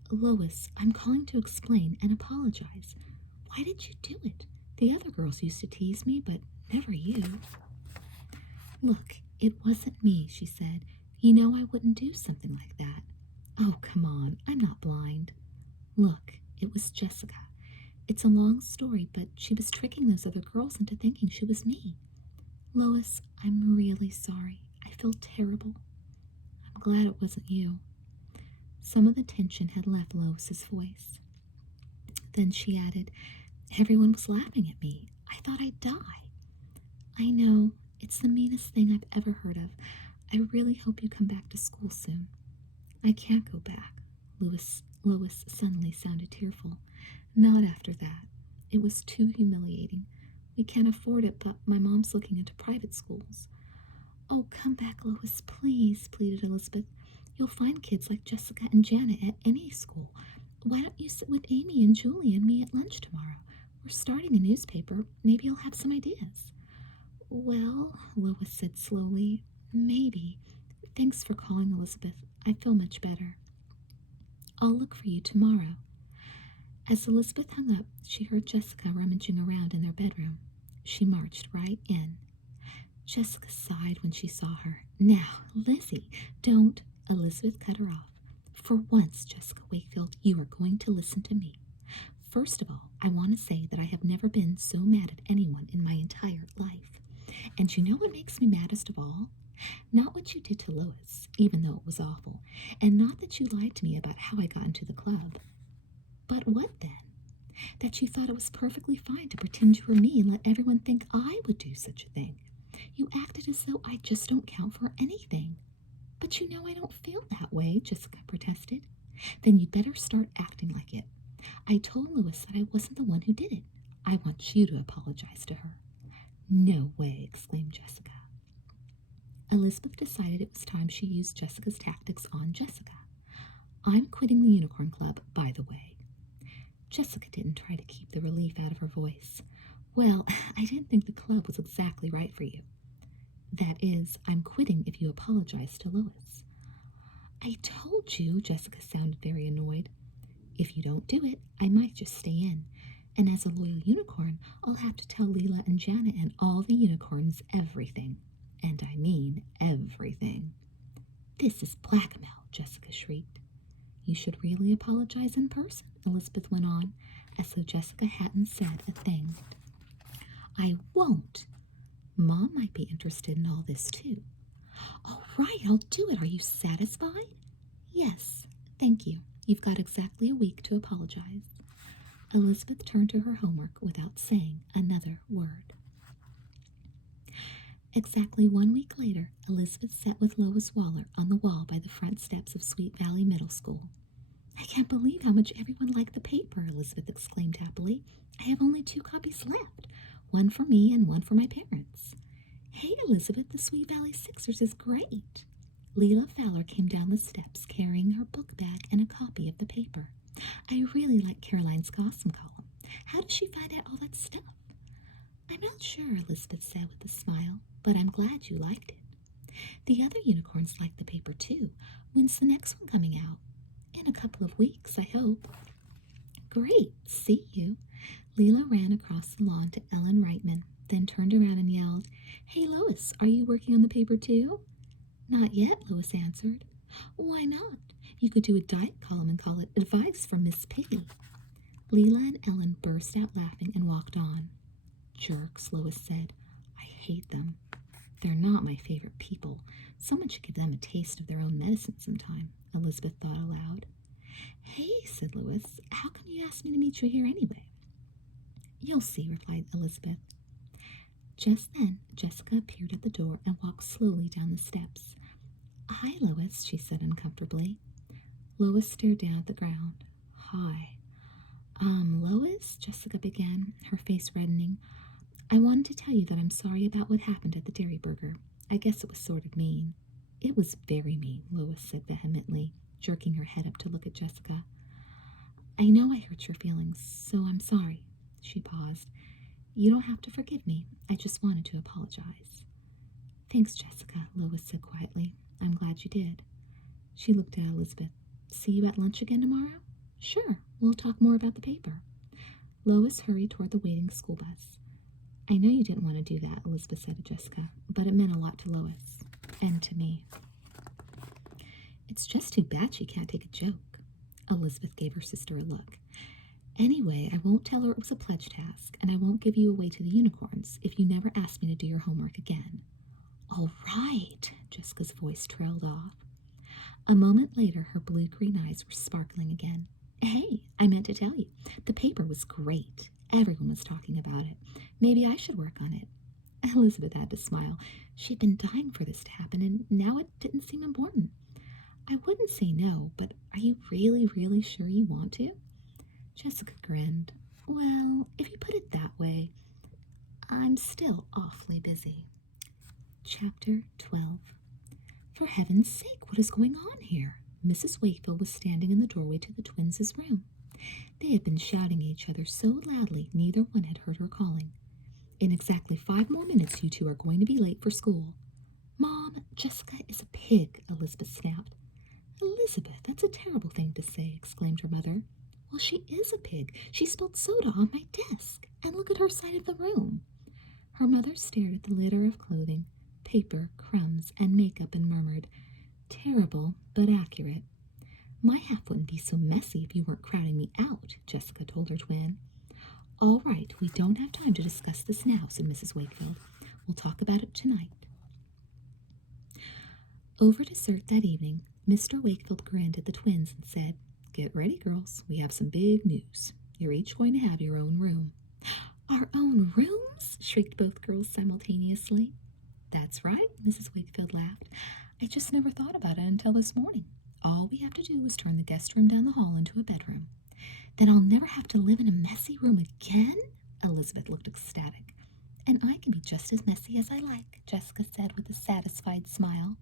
Lois, I'm calling to explain and apologize. Why did you do it? The other girls used to tease me, but never you. Look, it wasn't me, she said. You know I wouldn't do something like that. Oh, come on, I'm not blind. Look, it was Jessica. It's a long story, but she was tricking those other girls into thinking she was me. Lois, I'm really sorry. I feel terrible. I'm glad it wasn't you. Some of the tension had left Lois's voice. Then she added, everyone was laughing at me. I thought I'd die. I know, it's the meanest thing I've ever heard of. I really hope you come back to school soon. I can't go back. Lois suddenly sounded tearful. Not after that. It was too humiliating. We can't afford it, but my mom's looking into private schools. Oh, come back, Lois, please, pleaded Elizabeth. You'll find kids like Jessica and Janet at any school. Why don't you sit with Amy and Julie and me at lunch tomorrow? We're starting a newspaper. Maybe you'll have some ideas. Well, Lois said slowly, maybe. Thanks for calling, Elizabeth. I feel much better. I'll look for you tomorrow. As Elizabeth hung up, she heard Jessica rummaging around in their bedroom. She marched right in. Jessica sighed when she saw her. Now, Lizzie, don't. Elizabeth cut her off. For once, Jessica Wakefield, you are going to listen to me. First of all, I want to say that I have never been so mad at anyone in my entire life. And you know what makes me maddest of all? Not what you did to Lois, even though it was awful, and not that you lied to me about how I got into the club. But what then? That you thought it was perfectly fine to pretend you were me and let everyone think I would do such a thing. You acted as though I just don't count for anything. But you know I don't feel that way, Jessica protested. Then you'd better start acting like it. I told Lois that I wasn't the one who did it. I want you to apologize to her. No way, exclaimed Jessica. Elizabeth decided it was time she used Jessica's tactics on Jessica. I'm quitting the Unicorn Club, by the way. Jessica didn't try to keep the relief out of her voice. Well, I didn't think the club was exactly right for you. That is, I'm quitting if you apologize to Lois. I told you, Jessica sounded very annoyed. If you don't do it, I might just stay in. And as a loyal unicorn, I'll have to tell Leela and Janet and all the unicorns everything. And I mean everything. This is blackmail, Jessica shrieked. You should really apologize in person, Elizabeth went on, as though Jessica hadn't said a thing. I won't. Mom might be interested in all this, too. All right, I'll do it. Are you satisfied? Yes, thank you. You've got exactly a week to apologize. Elizabeth turned to her homework without saying another word. Exactly 1 week later, Elizabeth sat with Lois Waller on the wall by the front steps of Sweet Valley Middle School. I can't believe how much everyone liked the paper, Elizabeth exclaimed happily. I have only 2 copies left, one for me and one for my parents. Hey, Elizabeth, the Sweet Valley Sixers is great. Leela Fowler came down the steps carrying her book bag and a copy of the paper. I really like Caroline's Gossip column. How does she find out all that stuff? I'm not sure, Elizabeth said with a smile, but I'm glad you liked it. The other unicorns like the paper too. When's the next one coming out? In a couple of weeks, I hope. Great, see you. Leela ran across the lawn to Ellen Reitman, then turned around and yelled, Hey, Lois, are you working on the paper too? Not yet, Lois answered. Why not? You could do a diet column and call it Advice from Miss Piggy. Leela and Ellen burst out laughing and walked on. Jerks, Lois said. I hate them. They're not my favorite people. Someone should give them a taste of their own medicine sometime, Elizabeth thought aloud. Hey, said Lois, how come you asked me to meet you here anyway? You'll see, replied Elizabeth. Just then, Jessica appeared at the door and walked slowly down the steps. Hi, Lois, she said uncomfortably. Lois stared down at the ground. Hi. Lois, Jessica began, her face reddening. I wanted to tell you that I'm sorry about what happened at the Dairy Burger. I guess it was sort of mean. It was very mean, Lois said vehemently, jerking her head up to look at Jessica. I know I hurt your feelings, so I'm sorry. She paused. You don't have to forgive me. I just wanted to apologize. Thanks, Jessica, Lois said quietly. I'm glad you did. She looked at Elizabeth. See you at lunch again tomorrow? Sure, we'll talk more about the paper. Lois hurried toward the waiting school bus. I know you didn't want to do that, Elizabeth said to Jessica, but it meant a lot to Lois. And to me. It's just too bad she can't take a joke. Elizabeth gave her sister a look. Anyway, I won't tell her it was a pledge task, and I won't give you away to the unicorns if you never ask me to do your homework again. All right, Jessica's voice trailed off. A moment later, her blue-green eyes were sparkling again. Hey, I meant to tell you, the paper was great. Everyone was talking about it. Maybe I should work on it. Elizabeth had to smile. She'd been dying for this to happen, and now it didn't seem important. I wouldn't say no, but are you really, really sure you want to? Jessica grinned. Well, if you put it that way, I'm still awfully busy. Chapter 12. For heaven's sake, what is going on here? Mrs. Wakefield was standing in the doorway to the twins' room. They had been shouting at each other so loudly neither one had heard her calling. In exactly 5 more minutes, you two are going to be late for school. Mom, Jessica is a pig, Elizabeth snapped. Elizabeth, that's a terrible thing to say, exclaimed her mother. Well, she is a pig. She spilled soda on my desk. And look at her side of the room. Her mother stared at the litter of clothing, paper, crumbs, and makeup and murmured, Terrible, but accurate. My half wouldn't be so messy if you weren't crowding me out, Jessica told her twin. All right, we don't have time to discuss this now, said Mrs. Wakefield. We'll talk about it tonight. Over dessert that evening, Mr. Wakefield grinned at the twins and said, Get ready, girls. We have some big news. You're each going to have your own room. Our own rooms? Shrieked both girls simultaneously. That's right, Mrs. Wakefield laughed. I just never thought about it until this morning. All we have to do is turn the guest room down the hall into a bedroom. Then I'll never have to live in a messy room again? Elizabeth looked ecstatic. And I can be just as messy as I like, Jessica said with a satisfied smile.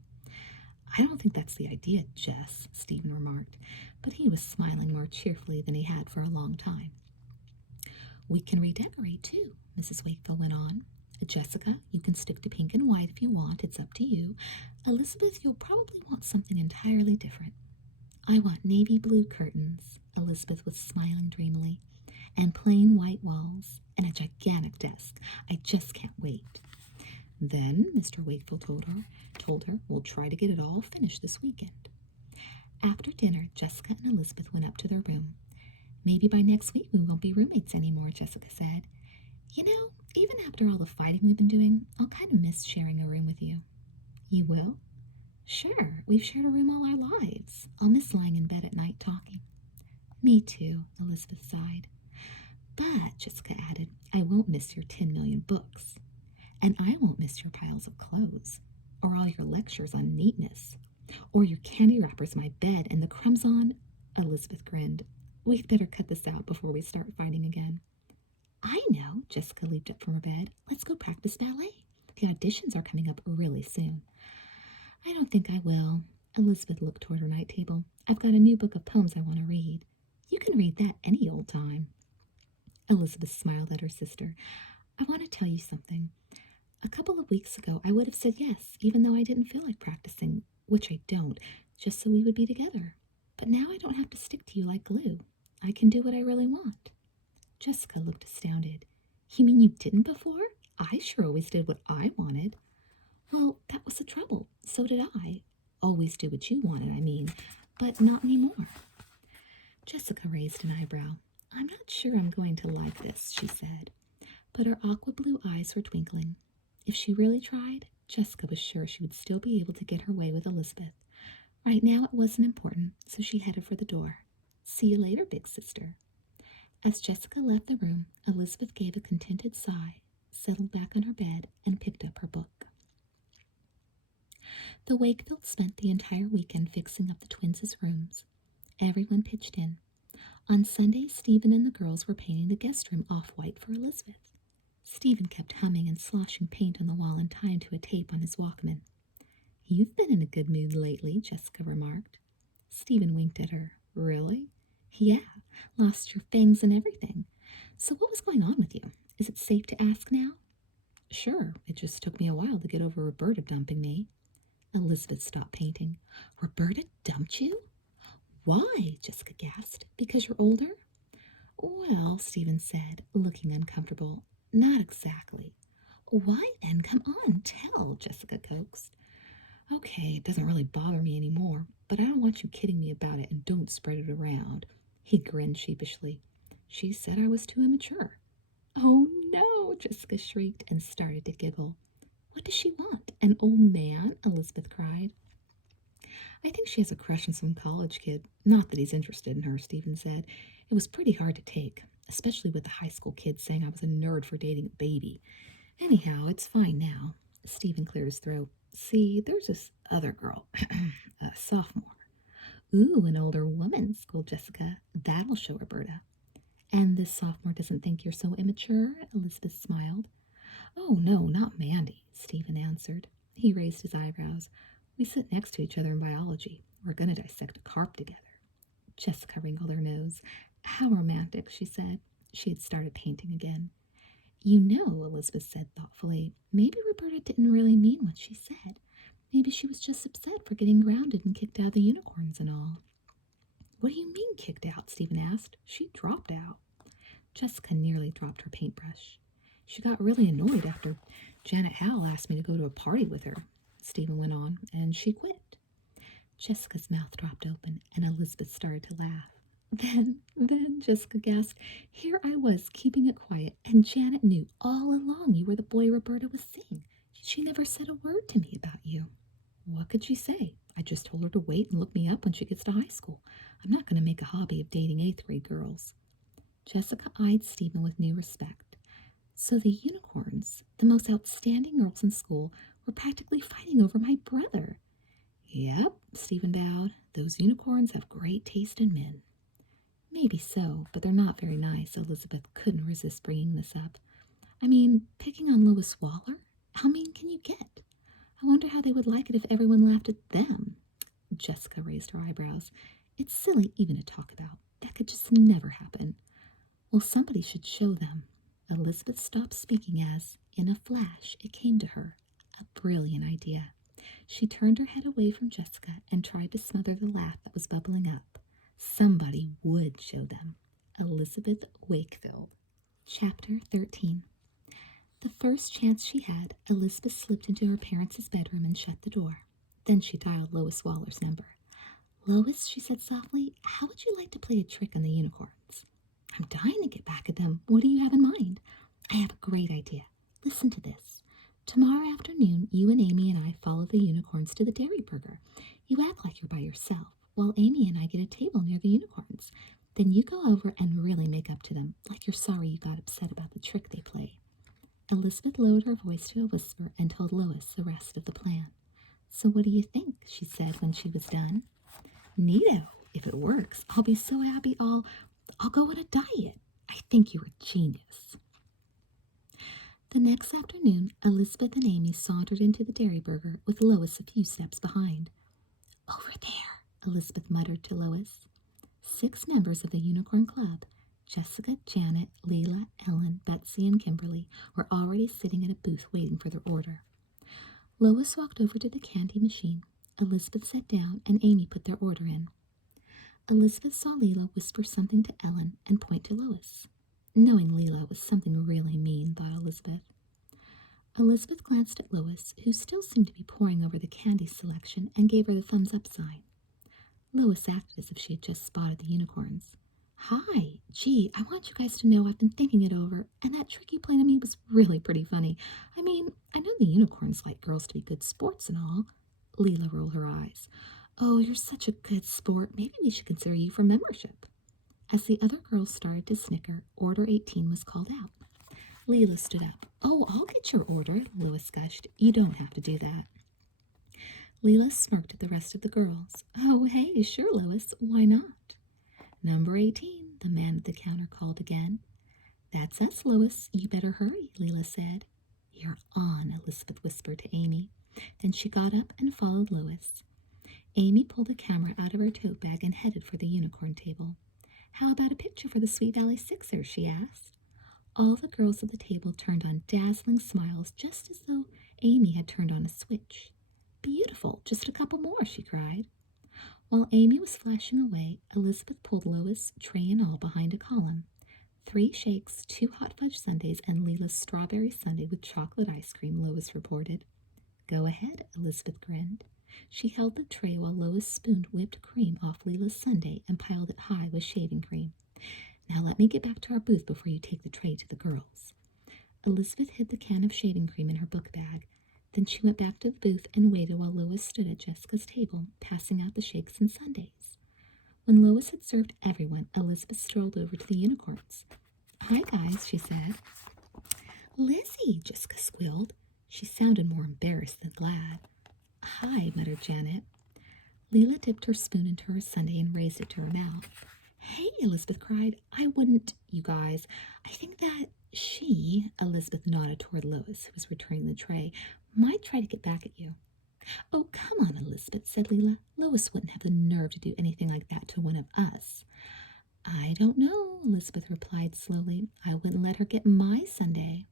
I don't think that's the idea, Jess, Stephen remarked, but he was smiling more cheerfully than he had for a long time. We can redecorate, too, Mrs. Wakefield went on. Jessica, you can stick to pink and white if you want. It's up to you. Elizabeth, you'll probably want something entirely different. I want navy blue curtains, Elizabeth was smiling dreamily, and plain white walls, and a gigantic desk. I just can't wait. Then, Mr. Wakefield told her, we'll try to get it all finished this weekend. After dinner, Jessica and Elizabeth went up to their room. Maybe by next week we won't be roommates anymore, Jessica said. You know, even after all the fighting we've been doing, I'll kind of miss sharing a room with you. You will? Sure, we've shared a room all our lives. I'll miss lying in bed at night talking. Me too, Elizabeth sighed. But, Jessica added, I won't miss your 10 million books. And I won't miss your piles of clothes, or all your lectures on neatness, or your candy wrappers in my bed and the crumbs on... Elizabeth grinned. We'd better cut this out before we start fighting again. I know, Jessica leaped up from her bed. Let's go practice ballet. The auditions are coming up really soon. I don't think I will. Elizabeth looked toward her night table. I've got a new book of poems I want to read. You can read that any old time. Elizabeth smiled at her sister. I want to tell you something. A couple of weeks ago, I would have said yes, even though I didn't feel like practicing, which I don't, just so we would be together. But now I don't have to stick to you like glue. I can do what I really want. Jessica looked astounded. You mean you didn't before? I sure always did what I wanted. Well, that was the trouble. So did I. Always do what you wanted, I mean, but not anymore. Jessica raised an eyebrow. I'm not sure I'm going to like this, she said. But her aqua blue eyes were twinkling. If she really tried, Jessica was sure she would still be able to get her way with Elizabeth. Right now it wasn't important, so she headed for the door. See you later, big sister. As Jessica left the room, Elizabeth gave a contented sigh, settled back on her bed, and picked up her book. The Wakefields spent the entire weekend fixing up the twins' rooms. Everyone pitched in. On Sunday, Stephen and the girls were painting the guest room off-white for Elizabeth. Stephen kept humming and sloshing paint on the wall and tying to a tape on his Walkman. You've been in a good mood lately, Jessica remarked. Stephen winked at her. Really? Yeah, lost your fangs and everything. So what was going on with you? Is it safe to ask now? Sure, it just took me a while to get over Roberta dumping me. Elizabeth stopped painting. Roberta dumped you? Why? Jessica gasped. Because you're older? Well, Stephen said, looking uncomfortable. Not exactly. Why then? Come on, tell, Jessica coaxed. Okay, it doesn't really bother me anymore, but I don't want you kidding me about it and don't spread it around. He grinned sheepishly. She said I was too immature. Oh no, Jessica shrieked and started to giggle. What does she want? An old man? Elizabeth cried. I think she has a crush on some college kid. Not that he's interested in her, Stephen said. It was pretty hard to take, especially with the high school kids saying I was a nerd for dating a baby. Anyhow, it's fine now. Stephen cleared his throat. See, there's this other girl, a sophomore. Ooh, an older woman, scolded Jessica. That'll show Roberta. And this sophomore doesn't think you're so immature? Elizabeth smiled. Oh, no, not Mandy, Stephen answered. He raised his eyebrows. We sit next to each other in biology. We're going to dissect a carp together. Jessica wrinkled her nose. How romantic, she said. She had started painting again. You know, Elizabeth said thoughtfully, maybe Roberta didn't really mean what she said. Maybe she was just upset for getting grounded and kicked out of the unicorns and all. What do you mean kicked out? Stephen asked. She dropped out. Jessica nearly dropped her paintbrush. She got really annoyed after Janet Howell asked me to go to a party with her, Stephen went on, and she quit. Jessica's mouth dropped open, and Elizabeth started to laugh. Then, Jessica gasped, here I was, keeping it quiet, and Janet knew all along you were the boy Roberta was seeing. She never said a word to me about you. What could she say? I just told her to wait and look me up when she gets to high school. I'm not going to make a hobby of dating 8th grade girls. Jessica eyed Stephen with new respect. So the unicorns, the most outstanding girls in school, were practically fighting over my brother. Yep, Stephen bowed. Those unicorns have great taste in men. Maybe so, but they're not very nice. Elizabeth couldn't resist bringing this up. I mean, picking on Lois Waller? How mean can you get? I wonder how they would like it if everyone laughed at them. Jessica raised her eyebrows. It's silly even to talk about. That could just never happen. Well, somebody should show them. Elizabeth stopped speaking as, in a flash, it came to her. A brilliant idea. She turned her head away from Jessica and tried to smother the laugh that was bubbling up. Somebody would show them. Elizabeth Wakefield. Chapter 13. The first chance she had, Elizabeth slipped into her parents' bedroom and shut the door. Then she dialed Lois Waller's number. Lois, she said softly, how would you like to play a trick on the unicorns? I'm dying to get back at them. What do you have in mind? I have a great idea. Listen to this. Tomorrow afternoon, you and Amy and I follow the unicorns to the Dairy Burger. You act like you're by yourself, while Amy and I get a table near the unicorns. Then you go over and really make up to them, like you're sorry you got upset about the trick they play. Elizabeth lowered her voice to a whisper and told Lois the rest of the plan. So what do you think? She said when she was done. Neato. If it works, I'll be so happy I'll go on a diet. I think you're a genius. The next afternoon, Elizabeth and Amy sauntered into the Dairy Burger with Lois a few steps behind. Over there, Elizabeth muttered to Lois. 6 members of the Unicorn Club, Jessica, Janet, Leila, Ellen, Betsy, and Kimberly, were already sitting at a booth waiting for their order. Lois walked over to the candy machine. Elizabeth sat down, and Amy put their order in. Elizabeth saw Leila whisper something to Ellen and point to Lois. Knowing Leila was something really mean, thought Elizabeth. Elizabeth glanced at Lois, who still seemed to be poring over the candy selection, and gave her the thumbs-up sign. Lois acted as if she had just spotted the unicorns. Hi, gee, I want you guys to know I've been thinking it over, and that trick you played on me was really pretty funny. I mean, I know the unicorns like girls to be good sports and all. Leila rolled her eyes. Oh, you're such a good sport. Maybe we should consider you for membership. As the other girls started to snicker, Order 18 was called out. Leila stood up. Oh, I'll get your order, Lois gushed. You don't have to do that. Leila smirked at the rest of the girls. Oh, hey, sure, Lois. Why not? Number 18, the man at the counter called again. That's us, Lois. You better hurry, Leila said. You're on, Elizabeth whispered to Amy. Then she got up and followed Lois. Amy pulled a camera out of her tote bag and headed for the unicorn table. How about a picture for the Sweet Valley Sixers, she asked. All the girls at the table turned on dazzling smiles, just as though Amy had turned on a switch. Beautiful, just a couple more, she cried. While Amy was flashing away, Elizabeth pulled Lois, tray and all, behind a column. 3 shakes, 2 hot fudge sundaes, and Leila's strawberry sundae with chocolate ice cream, Lois reported. Go ahead, Elizabeth grinned. She held the tray while Lois spooned whipped cream off Leila's sundae and piled it high with shaving cream. Now let me get back to our booth before you take the tray to the girls. Elizabeth hid the can of shaving cream in her book bag. Then she went back to the booth and waited while Lois stood at Jessica's table, passing out the shakes and sundaes. When Lois had served everyone, Elizabeth strolled over to the unicorns. Hi, guys, she said. Lizzie, Jessica squealed. She sounded more embarrassed than glad. Hi, muttered Janet. Leila dipped her spoon into her sundae and raised it to her mouth. Hey, Elizabeth cried. I wouldn't, you guys. I think that she, Elizabeth nodded toward Lois, who was returning the tray, might try to get back at you. Oh, come on, Elizabeth, said Leila. Lois wouldn't have the nerve to do anything like that to one of us. I don't know, Elizabeth replied slowly. I wouldn't let her get my sundae.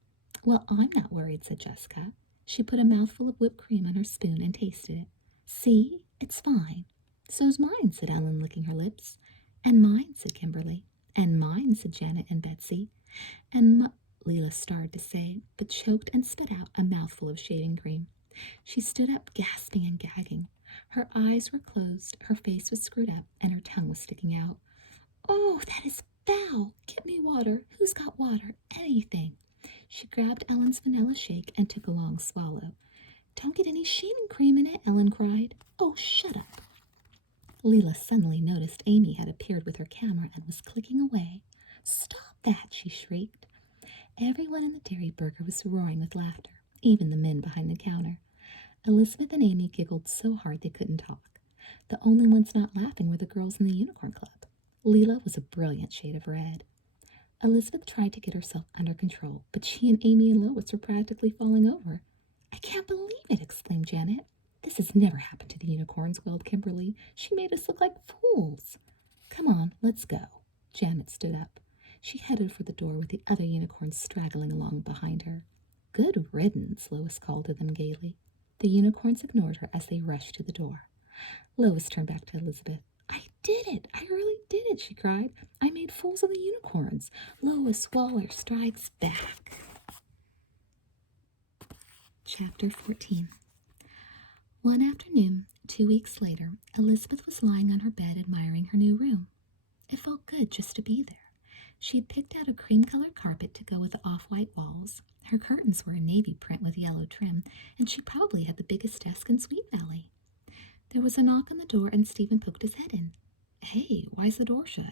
Well, I'm not worried, said Jessica. She put a mouthful of whipped cream on her spoon and tasted it. See, it's fine. So's mine, said Ellen, licking her lips. And mine, said Kimberly. And mine, said Janet and Betsy. And Leila started to say, but choked and spit out a mouthful of shaving cream. She stood up, gasping and gagging. Her eyes were closed, her face was screwed up, and her tongue was sticking out. Oh, that is foul! Get me water. Who's got water? Anything. She grabbed Ellen's vanilla shake and took a long swallow. Don't get any shaving cream in it, Ellen cried. Oh, shut up. Leila suddenly noticed Amy had appeared with her camera and was clicking away. Stop that, she shrieked. Everyone in the Dairy Burger was roaring with laughter, even the men behind the counter. Elizabeth and Amy giggled so hard they couldn't talk. The only ones not laughing were the girls in the Unicorn Club. Leila was a brilliant shade of red. Elizabeth tried to get herself under control, but she and Amy and Lois were practically falling over. I can't believe it, exclaimed Janet. This has never happened to the unicorns, wailed Kimberly. She made us look like fools. Come on, let's go. Janet stood up. She headed for the door with the other unicorns straggling along behind her. Good riddance, Lois called to them gaily. The unicorns ignored her as they rushed to the door. Lois turned back to Elizabeth. I did it! I really did it, she cried. I made fools of the unicorns. Lois Waller strikes back. Chapter 14. One afternoon, 2 weeks later, Elizabeth was lying on her bed admiring her new room. It felt good just to be there. She had picked out a cream-colored carpet to go with the off-white walls. Her curtains were a navy print with yellow trim, and she probably had the biggest desk in Sweet Valley. There was a knock on the door, and Stephen poked his head in. Hey, why's the door shut?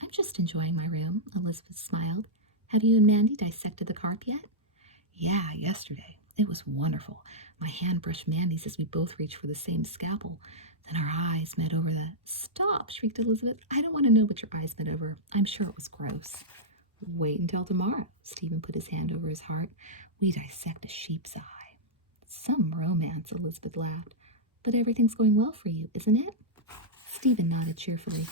I'm just enjoying my room, Elizabeth smiled. Have you and Mandy dissected the carp yet? Yeah, yesterday. It was wonderful. My hand brushed Mandy's as we both reached for the same scalpel. Then our eyes met over the... Stop, shrieked Elizabeth. I don't want to know what your eyes met over. I'm sure it was gross. Wait until tomorrow. Stephen put his hand over his heart. We dissect a sheep's eye. Some romance, Elizabeth laughed. But everything's going well for you, isn't it? Stephen nodded cheerfully.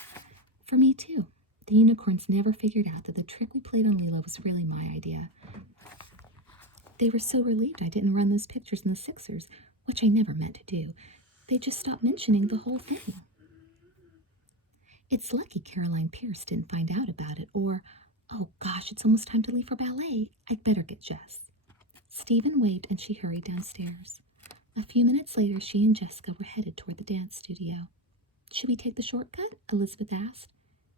For me, too. The unicorns never figured out that the trick we played on Leela was really my idea. They were so relieved I didn't run those pictures in the Sixers, which I never meant to do. They just stopped mentioning the whole thing. It's lucky Caroline Pierce didn't find out about it, or, oh gosh, it's almost time to leave for ballet. I'd better get Jess. Stephen waved and she hurried downstairs. A few minutes later, she and Jessica were headed toward the dance studio. Should we take the shortcut? Elizabeth asked.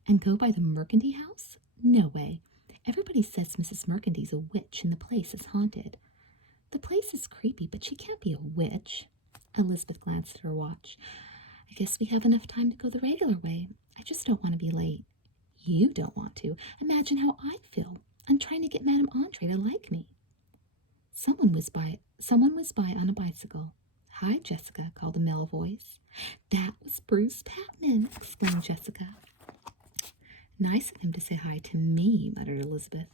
And go by the Mercandy house? No way. Everybody says Mrs. Mercandy's a witch and the place is haunted. The place is creepy, but she can't be a witch. Elizabeth glanced at her watch. I guess we have enough time to go the regular way. I just don't want to be late. You don't want to. Imagine how I'd feel. I'm trying to get Madame Andre to like me. Someone was by on a bicycle. Hi, Jessica, called a male voice. That was Bruce Patman, exclaimed Jessica. Nice of him to say hi to me, muttered Elizabeth.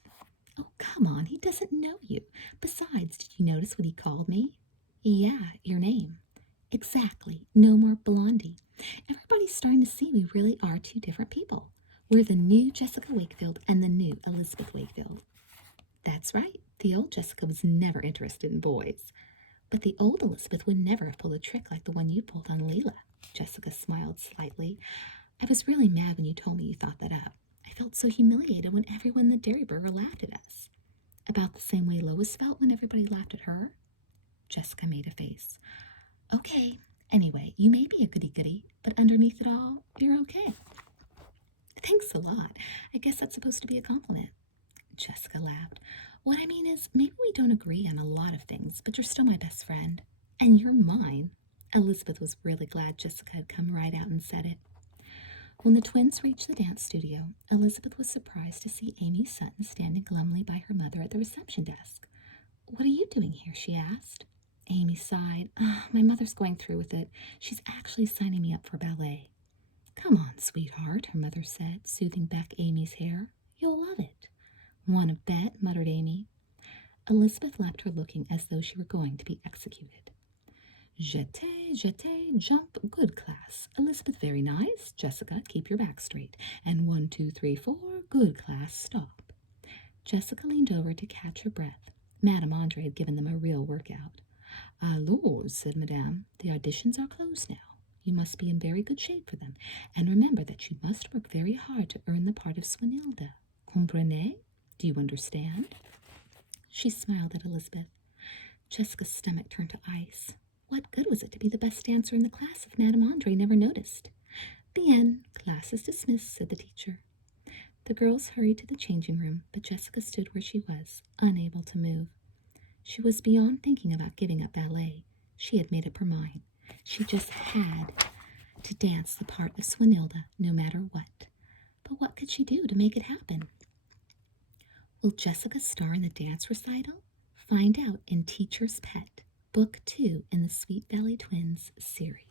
Oh, come on, he doesn't know you. Besides, did you notice what he called me? Yeah, your name. Exactly, no more Blondie. Everybody's starting to see we really are two different people. We're the new Jessica Wakefield and the new Elizabeth Wakefield. That's right, the old Jessica was never interested in boys. But the old Elizabeth would never have pulled a trick like the one you pulled on Leela. Jessica smiled slightly. I was really mad when you told me you thought that up. I felt so humiliated when everyone in the Dairy Burger laughed at us. About the same way Lois felt when everybody laughed at her. Jessica made a face. Okay, anyway, you may be a goody-goody, but underneath it all, you're okay. Thanks a lot. I guess that's supposed to be a compliment. Jessica laughed. What I mean is, maybe we don't agree on a lot of things, but you're still my best friend. And you're mine. Elizabeth was really glad Jessica had come right out and said it. When the twins reached the dance studio, Elizabeth was surprised to see Amy Sutton standing glumly by her mother at the reception desk. What are you doing here? She asked. Amy sighed. My mother's going through with it. She's actually signing me up for ballet. Come on, sweetheart, her mother said, soothing back Amy's hair. You'll love it. Want to bet? Muttered Amy. Elizabeth left her looking as though she were going to be executed. Jeté, jump, good class. Elizabeth, very nice. Jessica, keep your back straight. And 1, 2, 3, 4, good class, stop. Jessica leaned over to catch her breath. Madame Andre had given them a real workout. Alors, said Madame, the auditions are closed now. You must be in very good shape for them, and remember that you must work very hard to earn the part of Swinilda. Comprenez? Do you understand? She smiled at Elizabeth. Jessica's stomach turned to ice. What good was it to be the best dancer in the class if Madame Andre never noticed? The end. Class is dismissed, said the teacher. The girls hurried to the changing room, but Jessica stood where she was, unable to move. She was beyond thinking about giving up ballet. She had made up her mind. She just had to dance the part of Swinilda, no matter what. But what could she do to make it happen? Will Jessica star in the dance recital? Find out in Teacher's Pet, Book 2 in the Sweet Valley Twins series.